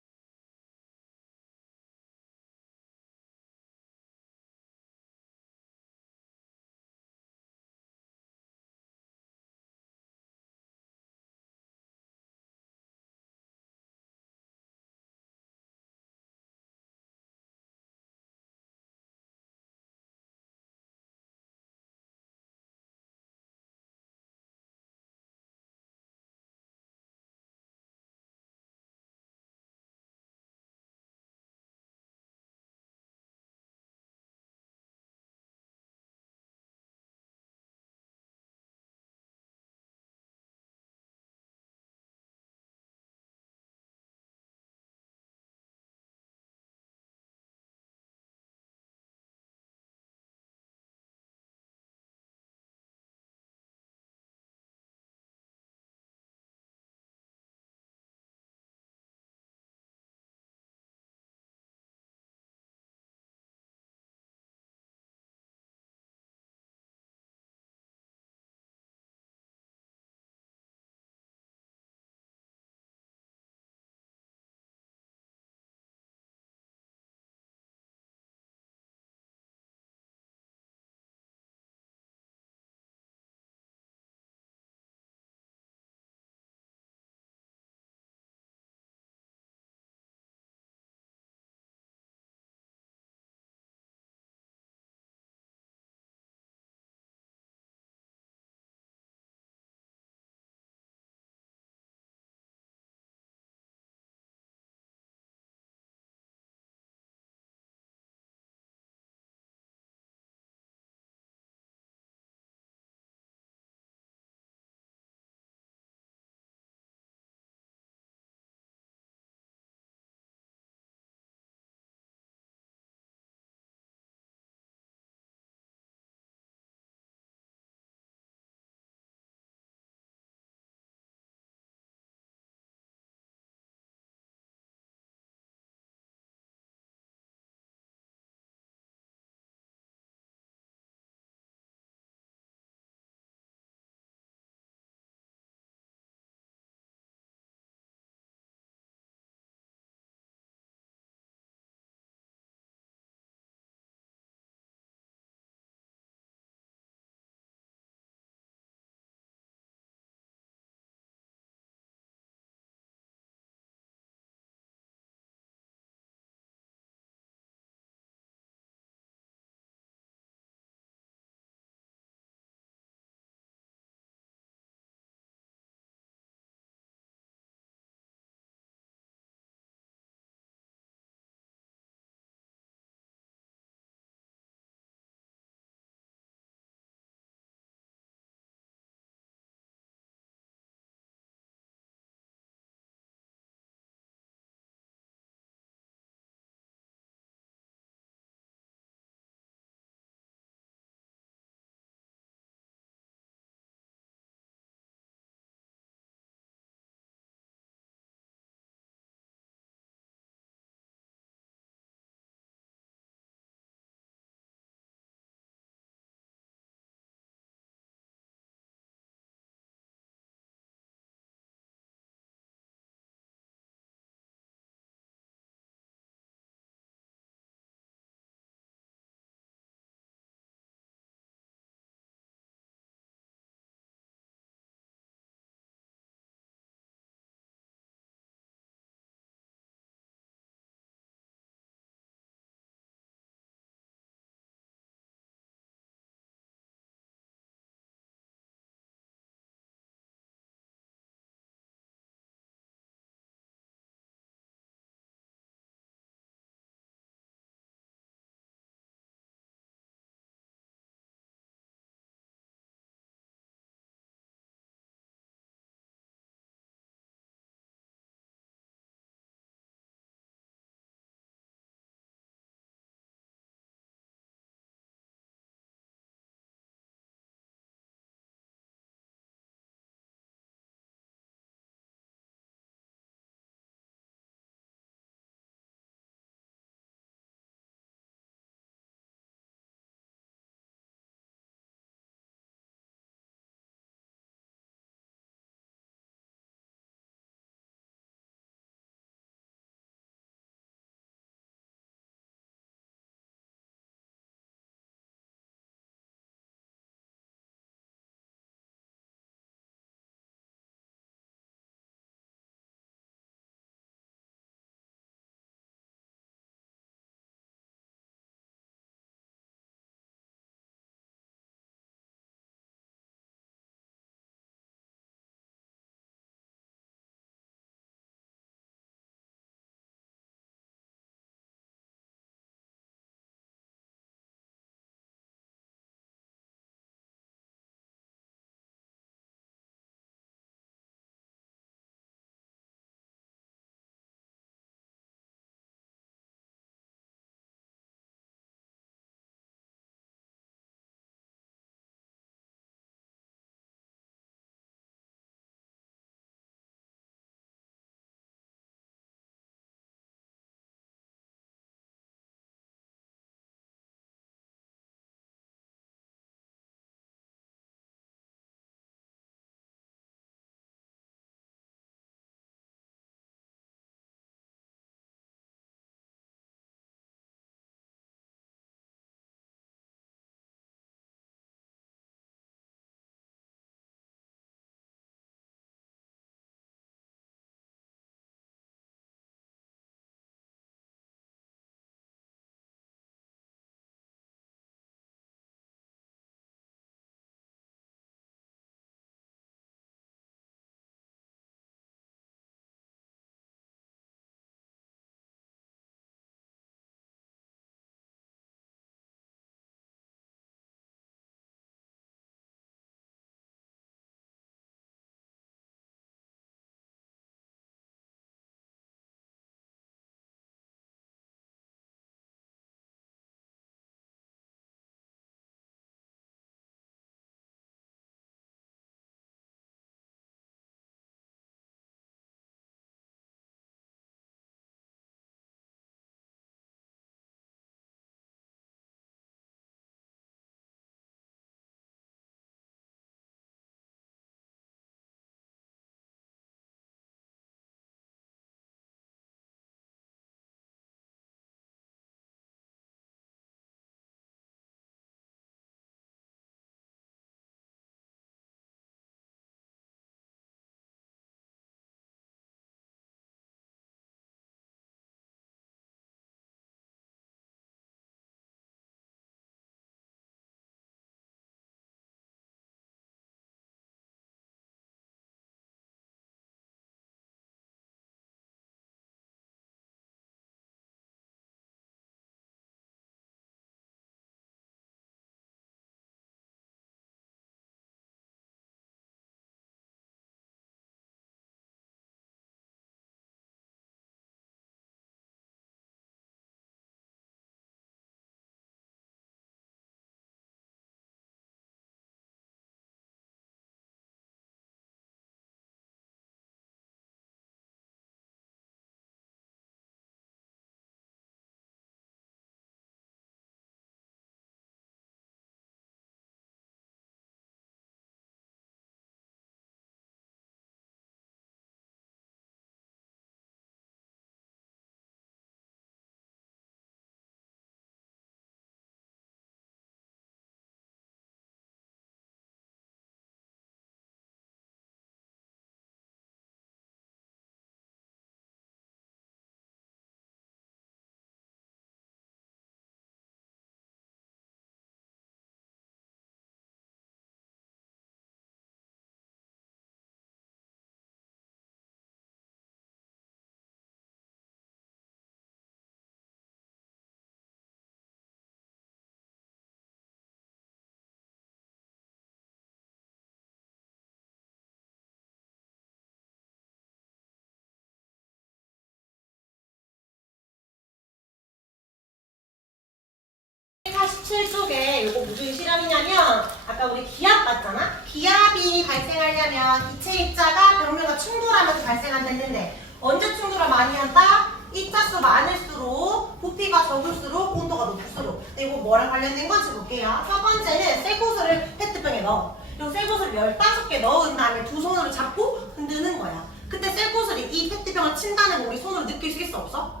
17쪽에 이거 무슨 실험이냐면 아까 우리 기압 봤잖아? 기압이 발생하려면 기체 입자가 병렬과 충돌하면서 발생한다는데 언제 충돌을 많이 한다? 입자수 많을수록 부피가 적을수록 온도가 높을수록. 이거 뭐랑 관련된 건지 볼게요. 첫 번째는 셀코스를 페트병에 넣어. 이 셀코스를 15개 넣은 다음에 두 손으로 잡고 흔드는 거야. 그때 셀코스를 이 페트병을 친다는 거 우리 손으로 느낄 수 있어 없어?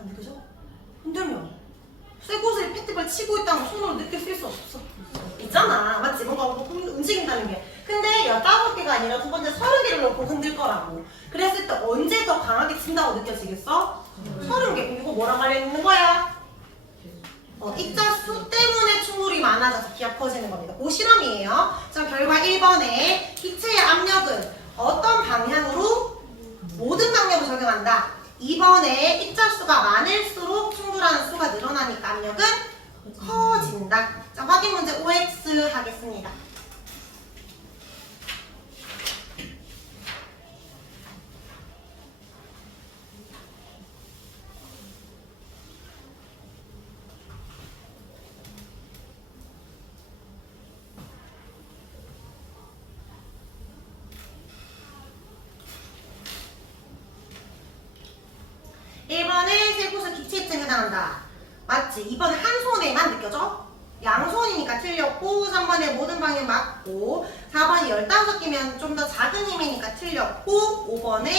안 느껴져? 흔들면 쇠고슬이 페트병 치고 있다는 거 손으로 느낄 수 있어 없어? 있잖아. 맞지? 뭔가 움직인다는 게. 근데 15개가 아니라 두 번째 30개를 넣고 흔들 거라고. 그랬을 때 언제 더 강하게 친다고 느껴지겠어? 30개. 이거 뭐랑 관련있는 거야? 입자수 때문에 충돌이 많아져서 기압 커지는 겁니다. 그 실험이에요. 자, 결과 1번에 기체의 압력은 어떤 방향으로? 모든 방향으로 적용한다. 2번에 입자수가 많을수록 충돌하는 수가 늘어나니까 압력은 커진다. 자, 확인 문제 OX 하겠습니다. 해당한다. 맞지? 2번에 한 손에만 느껴져? 양손이니까 틀렸고 3번에 모든 방향 맞고 4번이 15개면 좀 더 작은 힘이니까 틀렸고 5번에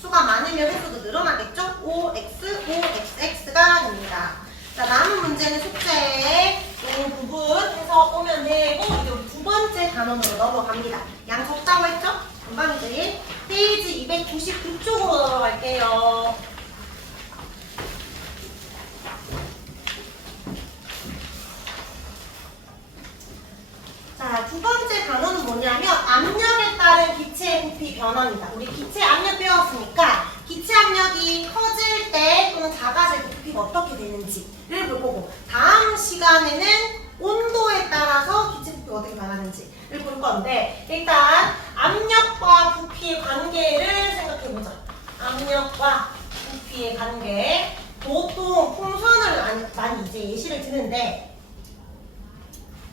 수가 많으면 횟수도 늘어나겠죠? OX, OXX가 됩니다. 자, 남은 문제는 숙제 이 부분 해서 오면 되고 이제 우리 두 번째 단원으로 넘어갑니다. 양 적다고 했죠? 금방이지? 페이지 299쪽으로 넘어갈게요. 자, 두 번째 단원은 뭐냐면 압력에 따른 기체의 부피 변화입니다. 우리 기체 압력 배웠으니까 기체 압력이 커질 때 또는 작아질 때 부피가 어떻게 되는지를 볼 거고 다음 시간에는 온도에 따라서 기체 부피가 어떻게 변하는지를 볼 건데 일단 압력과 부피의 관계를 생각해보자. 압력과 부피의 관계 보통 풍선을 많이 이제 예시를 드는데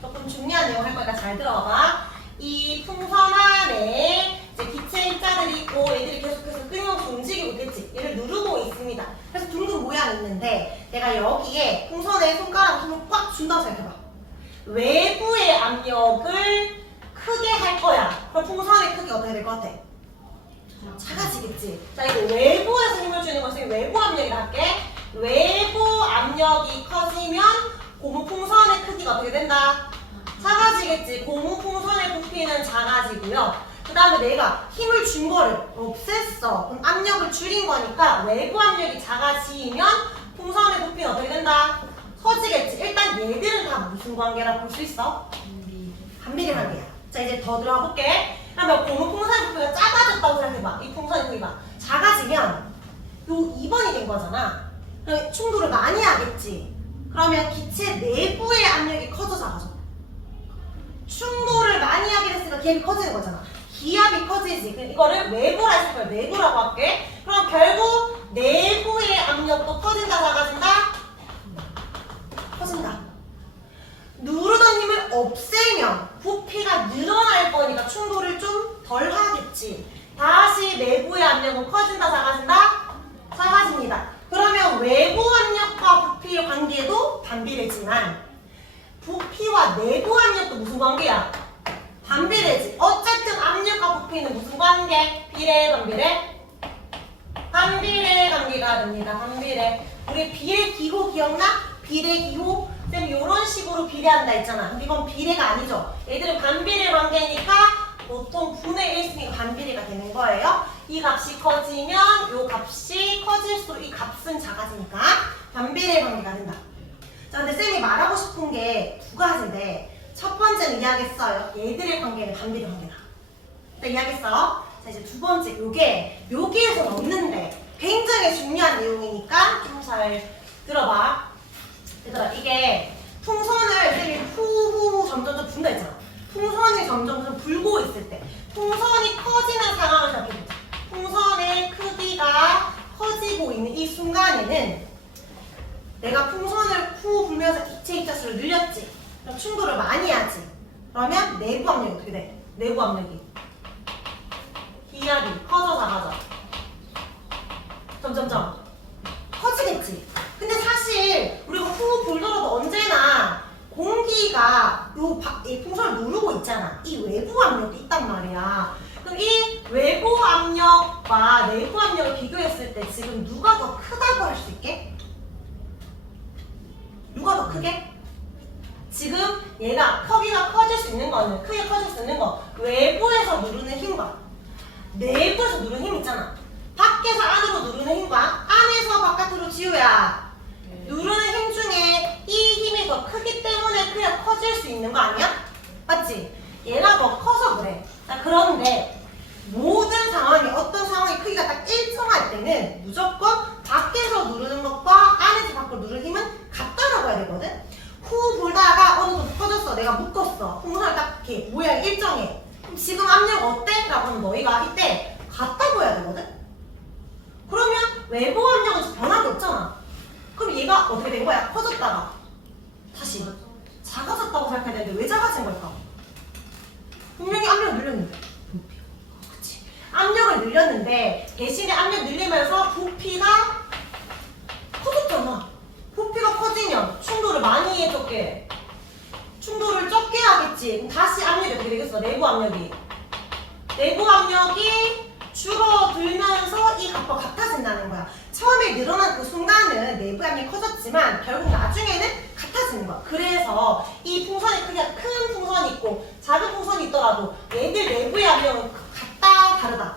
조금 중요한 내용 할 거니까 잘 들어봐. 이 풍선 안에 이제 기체 입자들이 있고 얘들이 계속해서 끊임없이 움직이고 있겠지. 얘를 누르고 있습니다. 그래서 둥근 모양이 있는데 내가 여기에 풍선에 손가락 힘을 꽉 준다고 생각해봐. 외부의 압력을 크게 할 거야. 그럼 풍선의 크기가 어떻게 될 것 같아? 작아지겠지. 자, 이거 외부에서 힘을 주는 것을 외부 압력이라 할게. 외부 압력이 커지면 고무 풍선의 크기가 어떻게 된다? 작아지겠지. 고무 풍선의 부피는 작아지고요. 그 다음에 내가 힘을 준 거를 없앴어. 그럼 압력을 줄인 거니까 외부 압력이 작아지면 풍선의 부피는 어떻게 된다? 커지겠지. 일단 얘들은 다 무슨 관계라 볼 수 있어? 반비례 관계야. 자, 이제 더 들어가 볼게. 그러면 고무 풍선의 부피가 작아졌다고 생각해봐. 이 풍선의 크기가 작아지면 요 2번이 된 거잖아. 그럼 충돌을 많이 하겠지. 그러면 기체 내부의 압력이 커져 작아져. 충돌을 많이 하게 됐으니까 기압이 커지는 거잖아. 기압이 커지지. 이거를 외부라 했을 거야. 내부라고 할게. 그럼 결국 내부의 압력도 커진다, 작아진다? 커진다. 누르던 힘을 없애면 부피가 늘어날 거니까 충돌을 좀 덜 하겠지. 다시 내부의 압력은 커진다, 작아진다? 작아집니다. 그러면 외부 압력과 부피의 관계도 반비례지만 부피와 내부 압력도 무슨 관계야? 반비례지. 어쨌든 압력과 부피는 무슨 관계? 비례, 반비례? 반비례 관계가 됩니다. 반비례. 우리 비례 기호 기억나? 비례 기호? 쌤 이런 식으로 비례한다 했잖아. 근데 이건 비례가 아니죠. 얘들은 반비례 관계니까 보통 분의 1승이 반비례가 되는 거예요. 이 값이 커지면 이 값이 커질수록 이 값은 작아지니까 반비례 관계가 된다. 자, 근데 쌤이 말하고 싶은 게 두 가지인데 첫 번째는 이야기했어요. 얘들의 관계는 반비례 관계다. 일단 이야기했어. 자, 이제 두 번째 여기에서 넣는데 굉장히 중요한 내용이니까 좀 잘 들어봐. 얘들아, 이게 풍선을 쌤이 후후후 점점 분다 했잖아. 풍선이 점점 불고 있을 때 풍선이 커지는 상황을 생각해보자. 풍선의 크기가 커지고 있는 이 순간에는 내가 풍선을 후 불면서 기체 입자수를 늘렸지. 그럼 충돌을 많이 하지. 그러면 내부 압력이 어떻게 돼? 내부 압력이 기압이 커져 작아져? 점점점 커지겠지. 근데 사실 우리가 후 불더라도 언제나 공기가 이 풍선을 누르고 있잖아. 이 외부 압력이 있단 말이야. 그럼 이 외부 압력과 내부 압력을 비교했을 때 지금 누가 더 크다고 할 수 있게? 누가 더 크게? 지금 얘가 크기가 커질 수 있는 거는 크게 커질 수 있는 거 외부에서 누르는 힘과 내부에서 누르는 힘 있잖아. 밖에서 안으로 누르는 힘과 안에서 바깥으로 지우야 누르는 힘 중에 이 힘이 더 크기 때문에 크게 커질 수 있는 거 아니야? 맞지? 얘가 더 커서 그래. 자, 그런데 모든 상황이 어떤 상황의 크기가 딱 일정할 때는 무조건 밖에서 누르는 것과 안에서 밖으로 누르는 힘은 같다라고 해야 되거든? 후 불다가 어느 정도 커졌어. 내가 묶었어. 풍선을 딱 이렇게 모양이 일정해. 그럼 지금 압력 어때? 라고 하면 너희가 이때 같다고 해야 되거든? 그러면 외부 압력은 변한 게 없잖아. 그럼 얘가 어떻게 된 거야? 커졌다가 다시 작아졌다고 생각해야 되는데 왜 작아진 걸까? 분명히 압력을 늘렸는데 그치? 압력을 늘렸는데 대신에 압력 늘리면서 부피가 커졌잖아. 부피가 커지면 충돌을 많이 해 적게 충돌을 적게 하겠지. 그럼 다시 압력이 어떻게 되겠어? 내부 압력이 줄어들면서 이 값과 같아진다는 거야. 처음에 늘어난 그 순간은 내부 압력이 커졌지만 결국 나중에는 같아지는 거야. 그래서 이 풍선의 크기가 큰 풍선이 있고 작은 풍선이 있더라도 얘들 내부의 압력은 같다 다르다?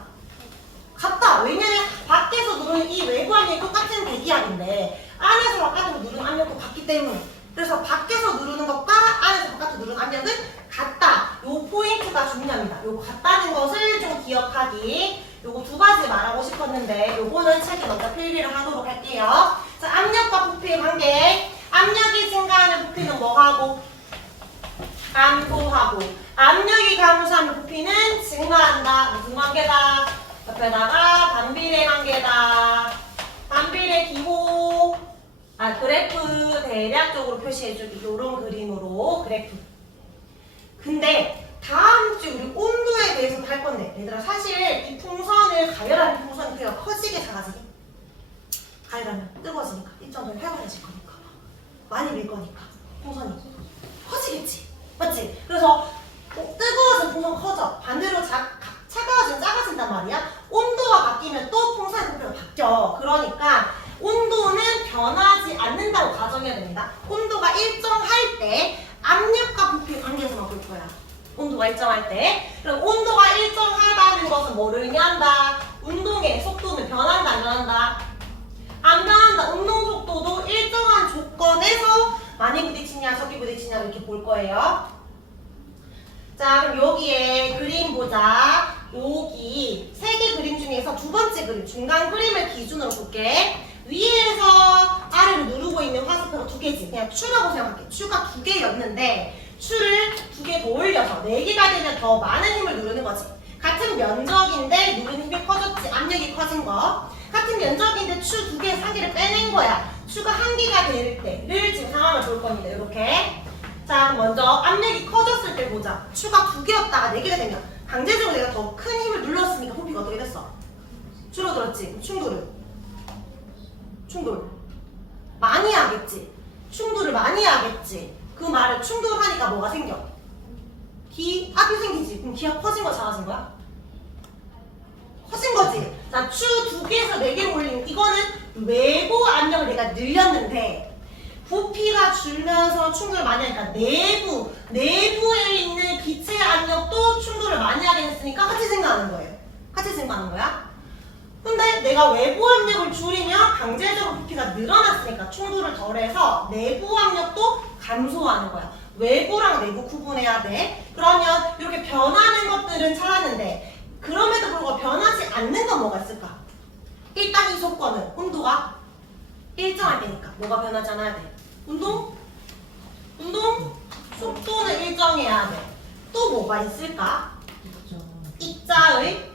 같다. 왜냐면 밖에서 누르는 이 외부 압력이 똑같은 대기압인데 안에서 바깥으로 누르는 압력도 같기 때문에 그래서 밖에서 누르는 것과 안에서 바깥으로 누르는 압력은 같다. 요 포인트가 중요합니다. 요거 같다는 것을 좀 기억하기. 요거 두 가지 말하고 싶었는데 요거는 책에 먼저 필기를 하도록 할게요. 자, 압력과 부피의 관계. 압력이 증가하는 부피는 뭐하고? 감소하고. 압력이 감소하면 부피는 증가한다. 무슨 관계다? 옆에다가 반비례 관계다. 반비례 기호. 그래프 대략적으로 표시해주기. 요런 그림으로 그래프. 근데 다음 주 우리 온도에 대해서도 할 건데 얘들아 사실 이 풍선을 가열하는 풍선이 크기가 커지게 작아지게 가열하면 뜨거워지니까 입자도 활발해질 거니까 많이 밀 거니까 풍선이 커지겠지 맞지? 그래서 뜨거워진 풍선 커져 반대로 차가워지면 작아진단 말이야. 온도가 바뀌면 또 풍선의 부피가 바뀌어. 그러니까 온도는 변하지 않는다고 가정해야 됩니다. 온도가 일정할 때 압력과 부피의 관계에서만 볼 거야. 온도가 일정할 때. 그럼 온도가 일정하다는 것은 뭐를 의미한다? 운동의 속도는 변한다 안 변한다? 안 변한다. 운동 속도도 일정한 조건에서 많이 부딪히냐 적게 부딪히냐 이렇게 볼 거예요. 자, 그럼 여기에 그림 보자. 여기 세 개 그림 중에서 두 번째 그림 중간 그림을 기준으로 볼게. 위에서 아래로 누르고 있는 화살표가 두 개지. 그냥 추라고 생각할게. 추가 두 개였는데 추를 두 개 더 올려서 네 개가 되면 더 많은 힘을 누르는 거지. 같은 면적인데 누르는 힘이 커졌지. 압력이 커진 거. 같은 면적인데 추 두 개, 세 개를 빼낸 거야. 추가 한 개가 될 때를 지금 상황을 볼 겁니다. 이렇게. 자, 그럼 먼저 압력이 커졌을 때 보자. 추가 두 개였다가 네 개가 되면 강제적으로 내가 더 큰 힘을 눌렀으니까 부피가 어떻게 됐어? 줄어들었지. 충돌 많이 하겠지. 충돌을 많이 하겠지. 그 말을 충돌하니까 뭐가 생겨? 기압이 생기지. 그럼 기압 커진 거 작아진 거야? 커진 거지. 자, 추 두 개에서 네 개를 올리는 이거는 외부 압력을 내가 늘렸는데 부피가 줄면서 충돌을 많이 하니까 내부에 있는 기체 압력도 충돌을 많이 하게 됐으니까 같이 증가하는 거예요. 같이 증가하는 거야. 근데 내가 외부 압력을 줄이면 강제적으로 부피가 늘어났으니까 충돌을 덜해서 내부 압력도 감소하는 거야. 외부랑 내부 구분해야 돼. 그러면 이렇게 변하는 것들은 찾았는데 그럼에도 불구하고 변하지 않는 건 뭐가 있을까? 일단 이 조건은 온도가 일정할 때니까 뭐가 변하지 않아야 돼? 운동 속도는 일정해야 돼. 또 뭐가 있을까? 입자의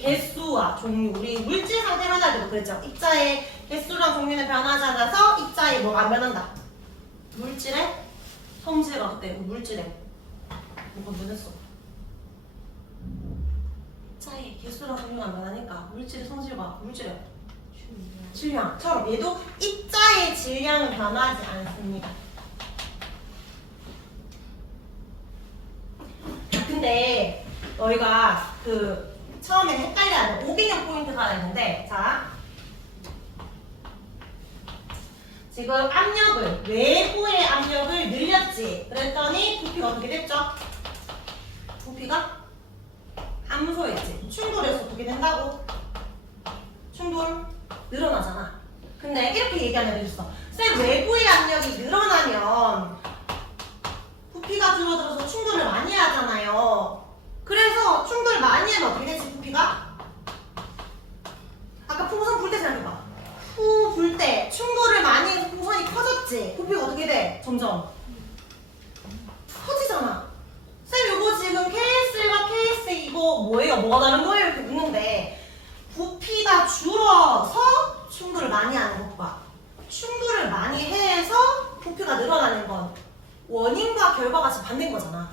개수와 종류. 우리 물질 상태 하나도 그랬죠. 입자의 개수랑 종류는 변하지 않아서 입자에 뭐가 안 변한다. 물질의 성질가 그때 물질의 뭐가 변했어. 입자의 개수랑 종류가 안 변하니까 물질의 성질과 물질의 질량처럼 얘도 입자의 질량은 변하지 않습니다. 근데 너희가 그 처음에 헷갈려하는 오비형 포인트가 하나 있는데, 자 지금 압력을 외부의 압력을 늘렸지. 그랬더니 부피가 어떻게 됐죠? 부피가 감소했지. 충돌해서 어떻게 된다고? 충돌 늘어나잖아. 근데 이렇게 얘기하는 애들 있어. 쌤, 외부의 압력이 늘어나면 부피가 줄어들어서 충돌을 많이 하잖아요. 그래서 충돌 많이 하면 어떻게 되지, 부피가? 아까 풍선 불 때 생각해봐. 후 불 때 충돌을 많이 해서 풍선이 커졌지. 부피가 어떻게 돼? 점점 커지잖아. 쌤, 이거 지금 KS1과 KS 이거 뭐예요? 뭐가 다른 거예요? 이렇게 묻는데 부피가 줄어서 충돌을 많이 하는 것과 충돌을 많이 해서 부피가 늘어나는 건 원인과 결과가 지금 반대인 거잖아.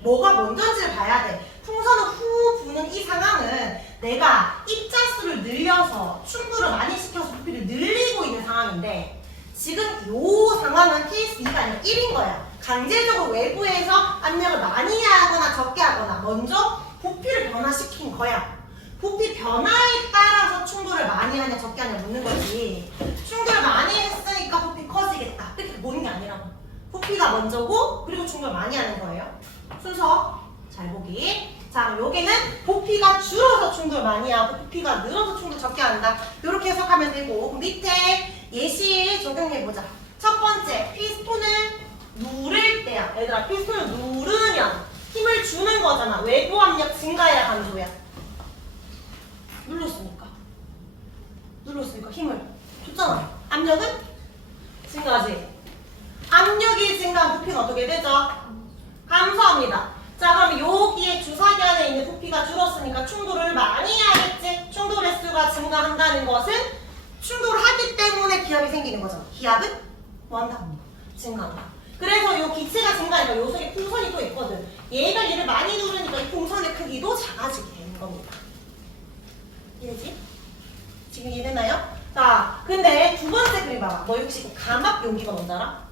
뭐가 먼저인지를 봐야 돼. 풍선을 후 부는 이 상황은 내가 입자수를 늘려서 충돌을 많이 시켜서 부피를 늘리고 있는 상황인데, 지금 이 상황은 케이스 2가 아니라 1인 거야. 강제적으로 외부에서 압력을 많이 하거나 적게 하거나 먼저 부피를 변화시킨 거야. 부피 변화에 따라서 충돌을 많이 하냐 적게 하냐 묻는 거지. 충돌을 많이 했으니까 부피 커지겠다 이렇게 보는 게 아니라고. 부피가 먼저고 그리고 충돌 많이 하는 거예요. 순서 잘 보기. 자, 그럼 여기는 부피가 줄어서 충돌 많이 하고 부피가 늘어서 충돌 적게 한다. 이렇게 해석하면 되고, 그럼 밑에 예시 적용해보자. 첫 번째, 피스톤을 누를 때야. 얘들아, 피스톤을 누르면 힘을 주는 거잖아. 외부 압력 증가야 감소야? 눌렀으니까 힘을 줬잖아. 압력은 증가하지. 압력이 증가하면 부피가 어떻게 되죠? 감소합니다. 자, 그럼 여기에 주사기 안에 있는 부피가 줄었으니까 충돌을 많이 하겠지. 충돌 횟수가 증가한다는 것은 충돌하기 때문에 기압이 생기는 거잖아. 기압은 뭐한다? 증가한다. 그래서 요 기체가 증가하니까 요 속에 풍선이 또 있거든. 얘가 얘를 많이 누르니까 이 풍선의 크기도 작아지게 되는 겁니다. 이해지? 지금 이해되나요? 자, 근데 두 번째 그림 봐봐. 너 혹시 감압 용기가 뭔지 알아?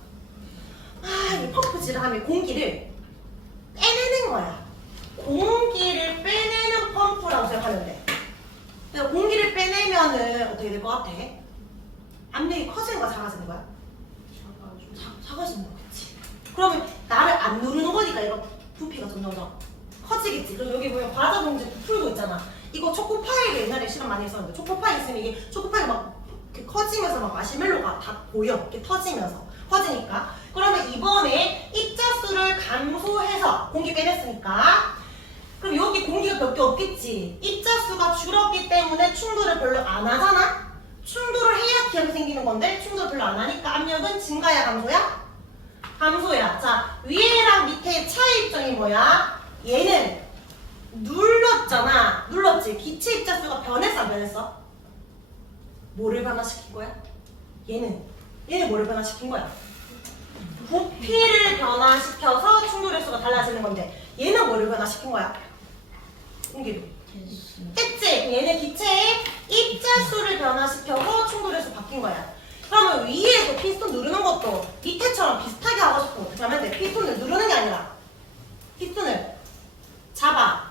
이 펌프질을 하면 공기를 빼내는 거야. 공기를 빼내는 펌프라고 생각하면 돼. 그래서 공기를 빼내면은 어떻게 될 것 같아? 압력이 커지는 거야, 작아지는 거야? 작아지는 거겠지. 그러면 나를 안 누르는 거니까 얘가 부피가 점점 커지겠지. 그래서 여기 보면 과자 봉지 부풀고 있잖아. 이거 초코파이를 옛날에 실험 많이 했었는데, 초코파이 있으면 이게 초코파이가 막 이렇게 커지면서 막 마시멜로가 다 보여. 이렇게 터지면서 커지니까. 그러면 이번에 입자수를 감소해서 공기 빼냈으니까, 그럼 여기 공기가 몇 개 없겠지. 입자수가 줄었기 때문에 충돌을 별로 안 하잖아. 충돌을 해야 기압이 생기는 건데 충돌을 별로 안 하니까 압력은 증가야 감소야? 감소야. 자, 위에랑 밑에 차이점이 뭐야? 얘는 눌렀잖아. 눌렀지. 기체 입자수가 변했어 안 변했어? 뭐를 변화시킨 거야? 얘는 뭐를 변화시킨 거야? 부피를 변화시켜서 충돌 횟수가 달라지는 건데, 얘는 뭐를 변화시킨 거야? 공기를. 했지? 얘는 기체의 입자수를 변화시켜서 충돌 횟수 바뀐 거야. 그러면 위에서 피스톤 누르는 것도 밑에처럼 비슷하게 하고 싶으면 어떻게 하면 돼? 피스톤을 누르는 게 아니라 피스톤을 잡아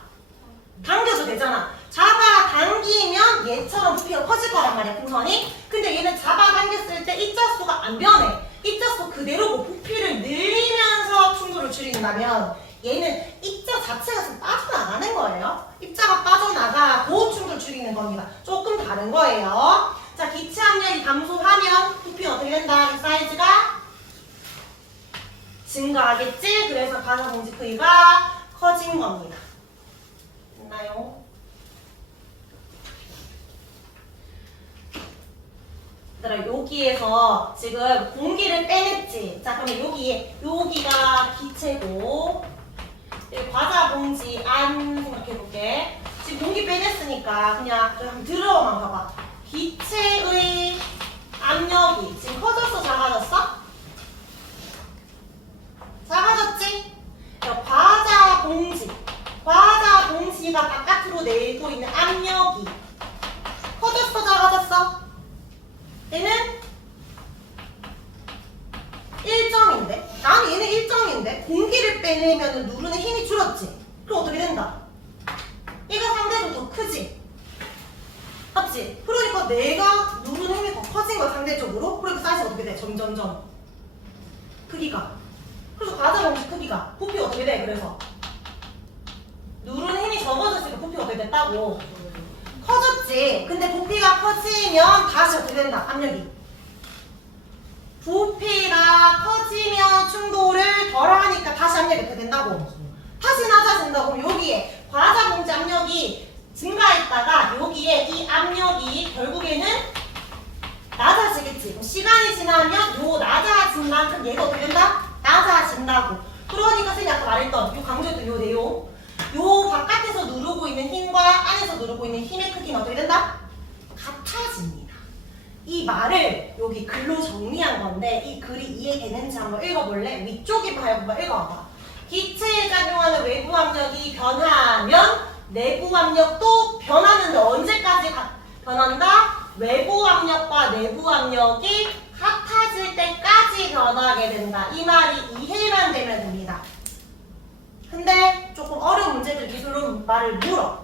당겨도 되잖아. 잡아 당기면 얘처럼 부피가 커질 거란 말이야, 풍선이. 근데 얘는 잡아 당겼을 때 입자수가 안 변해. 입자수 그대로고 부피를 늘리면서 충돌을 줄인다면 얘는 입자 자체가 좀 빠져나가는 거예요. 입자가 빠져나가고 충돌 줄이는 겁니다. 조금 다른 거예요. 자, 기체 압력이 감소하면 부피는 어떻게 된다? 이 사이즈가 증가하겠지? 그래서 과자 봉지 크기가 커진 겁니다. 됐나요? 얘들아, 여기에서 지금 공기를 빼냈지? 자, 그러면 여기가 기체고, 여기 과자 봉지 안 생각해볼게. 지금 공기 빼냈으니까 그냥 들어만 봐봐. 기체의 압력이 지금 커졌어, 작아졌어? 작아졌지? 과자 봉지가 바깥으로 내고 있는 압력이 커졌어, 작아졌어? 얘는 일정인데? 난 얘는 일정인데? 공기를 빼내면 누르는 힘이 줄었지? 그럼 어떻게 된다? 얘가 상대적으로 더 크지? 맞지? 그러니까 내가 누르는 힘이 더 커진 거야, 상대적으로. 그러니까 사이즈가 어떻게 돼? 점점점 크기가. 그래서 과자 봉지 크기가 부피가 어떻게 돼? 그래서 누르는 힘이 적어졌으니까 부피가 어떻게 됐다고? 커졌지. 근데 부피가 커지면 다시 어떻게 된다? 압력이. 부피가 커지면 충돌을 덜하니까 다시 압력이 어떻게 된다고? 다시 낮아진다고. 그럼 여기에 과자 봉지 압력이 증가했다가 여기에 이 압력이 결국에는 낮아지겠지. 그럼 시간이 지나면 요 낮아진 만큼 얘가 어떻게 된다? 낮아진다고. 그러니까 선생님이 아까 말했던 요 강조했던 요 내용, 요 바깥에서 누르고 있는 힘과 안에서 누르고 있는 힘의 크기는 어떻게 된다? 같아집니다. 이 말을 여기 글로 정리한 건데 이 글이 이해되는지 한번 읽어볼래? 위쪽에 봐봐. 읽어봐. 기체에 작용하는 외부 압력이 변화하면 내부 압력도 변하는데 언제까지 변한다? 외부 압력과 내부 압력이 같아질 때까지 변하게 된다. 이 말이 이해만 되면 됩니다. 근데 조금 어려운 문제들 기술로 말을 물어.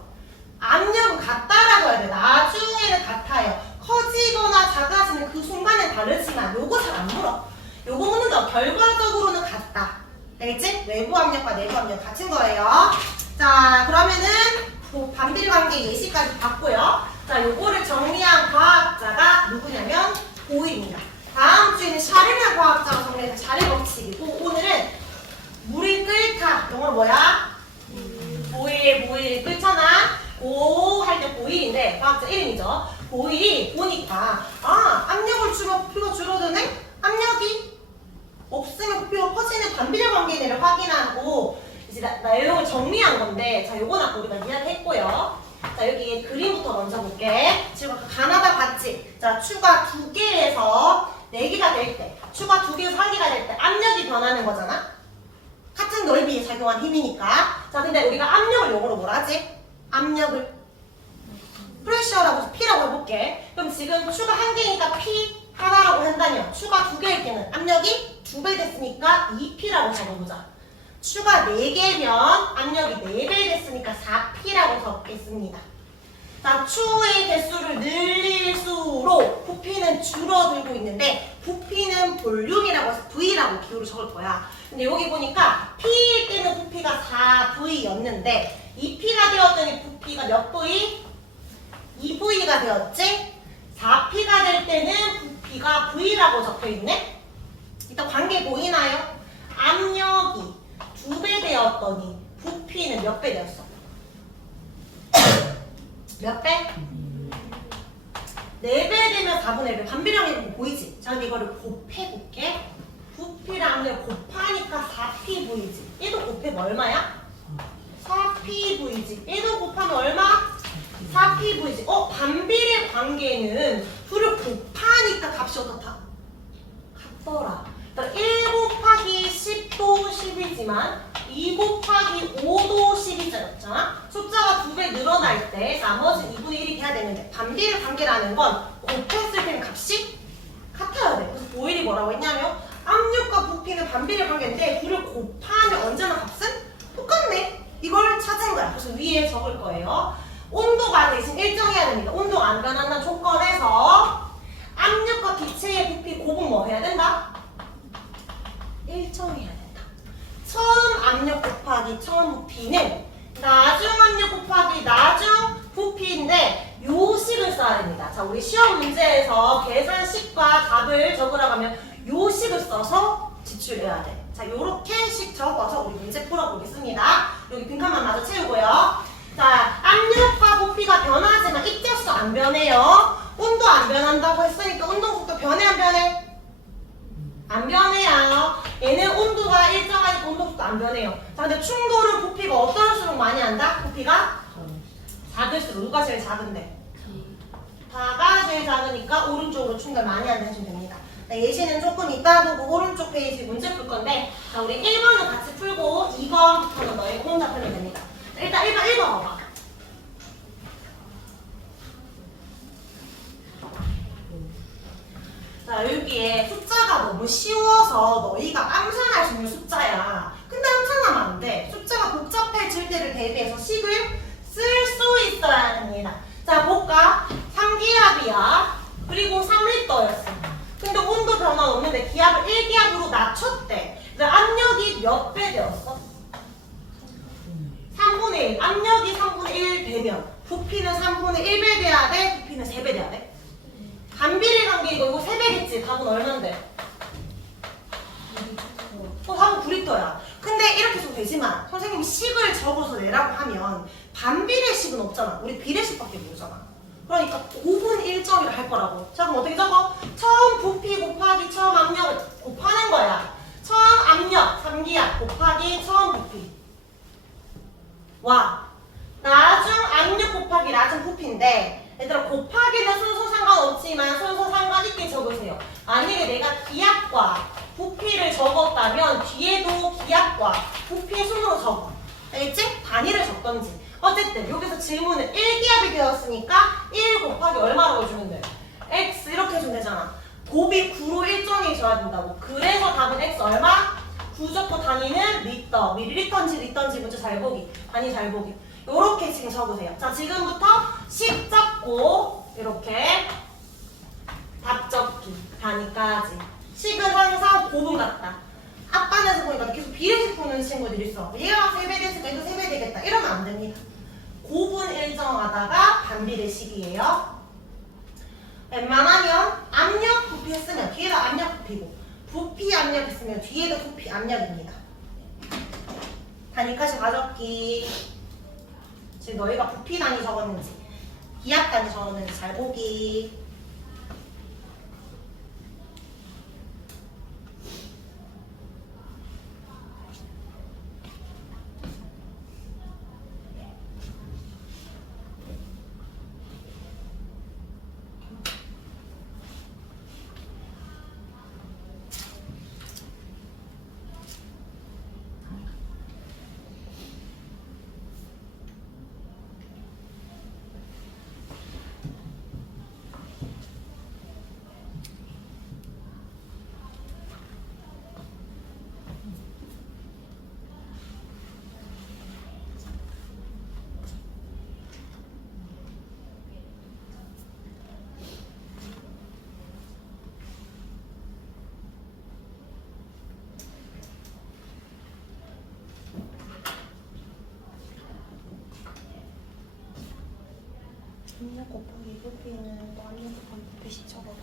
압력은 같다라고 해야 돼. 나중에는 같아요. 커지거나 작아지는 그 순간은 다르지만 요거 잘 안 물어. 요거 묻는다. 결과적으로는 같다. 알겠지? 외부 압력과 내부 압력 같은 거예요. 자, 그러면은 반비례 관계 예시까지 봤고요. 자, 요거를 정리한 과학자가 누구냐면 보일입니다. 다음 주에는 샤르멜 과학자가 정리해서 샤르 법칙이고 오늘은 물이 끓다. 영어로 뭐야? 보일 끓잖아. 고 할 때 보일인데 과학자 이름이죠. 보일이 보니까 압력을 주면 부피가 줄어드네? 압력이 없으면 부피가 커지는 반비례 관계를 확인하고 이제 내용을 정리한 건데 자 요건 아까 우리가 이야기했고요. 자 여기 그림부터 먼저 볼게. 지금 아까 가나다 봤지? 자 추가 2개에서 4개가 될 때, 추가 2개에서 1개가 될 때 압력이 변하는 거잖아? 같은 넓이에 작용한 힘이니까. 자 근데 우리가 압력을 영어로 뭐라 하지? 압력을 프레셔라고 P라고 해볼게. 그럼 지금 추가 1개니까 P 하나라고 한다면 추가 2개일 때는 압력이 2배 됐으니까 2P라고 적어보자. 추가 4개면 압력이 4배 됐으니까 4P라고 적겠습니다. 자, 추의 개수를 늘릴수록 부피는 줄어들고 있는데 부피는 볼륨이라고 해서 V라고 기호를 적을 거야. 근데 여기 보니까 P일 때는 부피가 4V였는데 2P가 되었더니 부피가 몇 V? 2V가 되었지? 4P가 될 때는 부피가 V라고 적혀있네? 일단 관계 보이나요? 압력이 2배 되었더니 부피는 몇 배 되었어? 몇 배? 4배 되면 4분의 1배. 반비례하면 보이지? 자, 근데 이거를 곱해볼게. 부피랑 압력을 곱하니까 4PV지. 얘도 곱해면 얼마야? 4PV지. 얘도 곱하면 얼마? 4PV지. 반비례 관계는 둘을 곱하니까 값이 어떻다? 같더라. 1 곱하기 10도 10이지만 2 곱하기 5도 10이잖아. 숫자가 2배 늘어날 때 나머지 2분의 1이 돼야 되는데 반비례 관계라는 건 곱했을 때는 값이 같아야 돼. 그래서 보일이 뭐라고 했냐면 압력과 부피는 반비례 관계인데 둘을 곱하면 언제나 값은 똑같네. 이걸 찾은 거야. 그래서 위에 적을 거예요. 온도가 대신 일정해야 됩니다. 온도가 안 변한다는 조건에서 압력과 기체의 부피 곱은 뭐 해야 된다? 일정해야 된다. 처음 압력 곱하기 처음 부피는 나중 압력 곱하기 나중 부피인데 요 식을 써야 됩니다. 자, 우리 시험 문제에서 계산식과 답을 적으라고 하면 요 식을 써서 지출해야 돼. 자, 요렇게 식 적어서 우리 문제 풀어보겠습니다. 여기 빈칸만 마저 채우고요. 자, 압력과 부피가 변하지만 입자수 안 변해요. 온도 안 변한다고 했으니까 운동속도 변해 안 변해? 안 변해요. 얘는 온도가 일정하니까 운동속도 안 변해요. 자, 근데 충돌은 부피가 어떨수록 많이 한다? 부피가 작을수록. 누가 제일 작은데? 다가 제일 작으니까 오른쪽으로 충돌 많이 한다 해주면 됩니다. 네, 예시는 조금 이따 보고 오른쪽 페이지 문제 풀 건데 자, 우리 1번은 같이 풀고 2번부터는 너희 혼자 풀면 됩니다. 일단 1번 읽어봐봐. 자, 여기에 숫자가 너무 쉬워서 너희가 암산할 수 있는 숫자야. 근데 암산하면 안 돼. 숫자가 복잡해질 때를 대비해서 식을 쓸 수 있어야 합니다. 자, 볼까? 3기압이야. 그리고 3리터였어. 근데 온도 변화 없는데 기압을 1기압으로 낮췄대. 근데 압력이 몇 배 되었어? 3분의 1. 압력이 3분의 1 되면 부피는 3분의 1배 돼야 돼? 부피는 3배 돼야 돼? 반비례 관계 이거 3배겠지? 답은 얼만데? 답은 9리터야. 근데 이렇게 해도 되지만 선생님이 식을 적어서 내라고 하면 반비례식은 없잖아. 우리 비례식밖에 모르잖아. 그러니까 5분 1점이라 할 거라고. 자, 그럼 어떻게 적어? 처음 부피 곱하기 처음 압력을 곱하는 거야. 처음 압력 3기압 곱하기 처음 부피. 와. 나중 압력 곱하기 나중 부피인데 얘들아 곱하기는 순서 상관없지만 순서 상관있게 적으세요. 만약에 내가 기압과 부피를 적었다면 뒤에도 기압과 부피 순으로 적어. 알겠지? 단위를 적던지. 어쨌든 여기서 질문은 1기압이 되었으니까 1 곱하기 얼마라고 해주면 돼? x 이렇게 해주면 되잖아. 곱이 9로 일정이 줘야 된다고. 그래서 답은 x 얼마? 9 적고 단위는 리터. 밀리리터인지 리터인지 문제 잘 보기. 단위 잘 보기. 요렇게 지금 적으세요. 자, 지금부터 10 적고 이렇게 답 적기 단위까지. 식은 항상 곱은 같다. 앞반에서 보니까 계속 비례식 푸는 친구들이 있어. 얘가 3배 됐으니까 얘도 3배 되겠다. 이러면 안 됩니다. 곱은 일정하다가 반비례식이에요. 웬만하면 압력 부피 했으면 뒤에다 압력 부피고 부피 압력 했으면 뒤에도 부피 압력입니다. 단위까지 가져기. 지금 너희가 부피 단위 적었는지 기압 단위 적었는지 잘 보기. 압력 곱하기 부피는 또 압력 곱하기 부피씩 적어봐.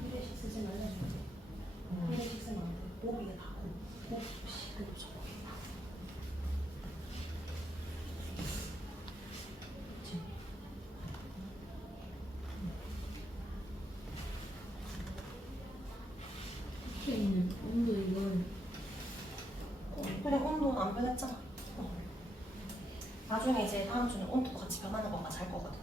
비례식 쓰지 말라줘. 비례식 쓰면 안 돼. 곱이가 다 곱. 곱식으로 적어. 있는 온도 이걸 그래, 온도는 안 변했잖아. 나중에 이제 다음 주는 온도 같이 변하는 거가 잘 거거든.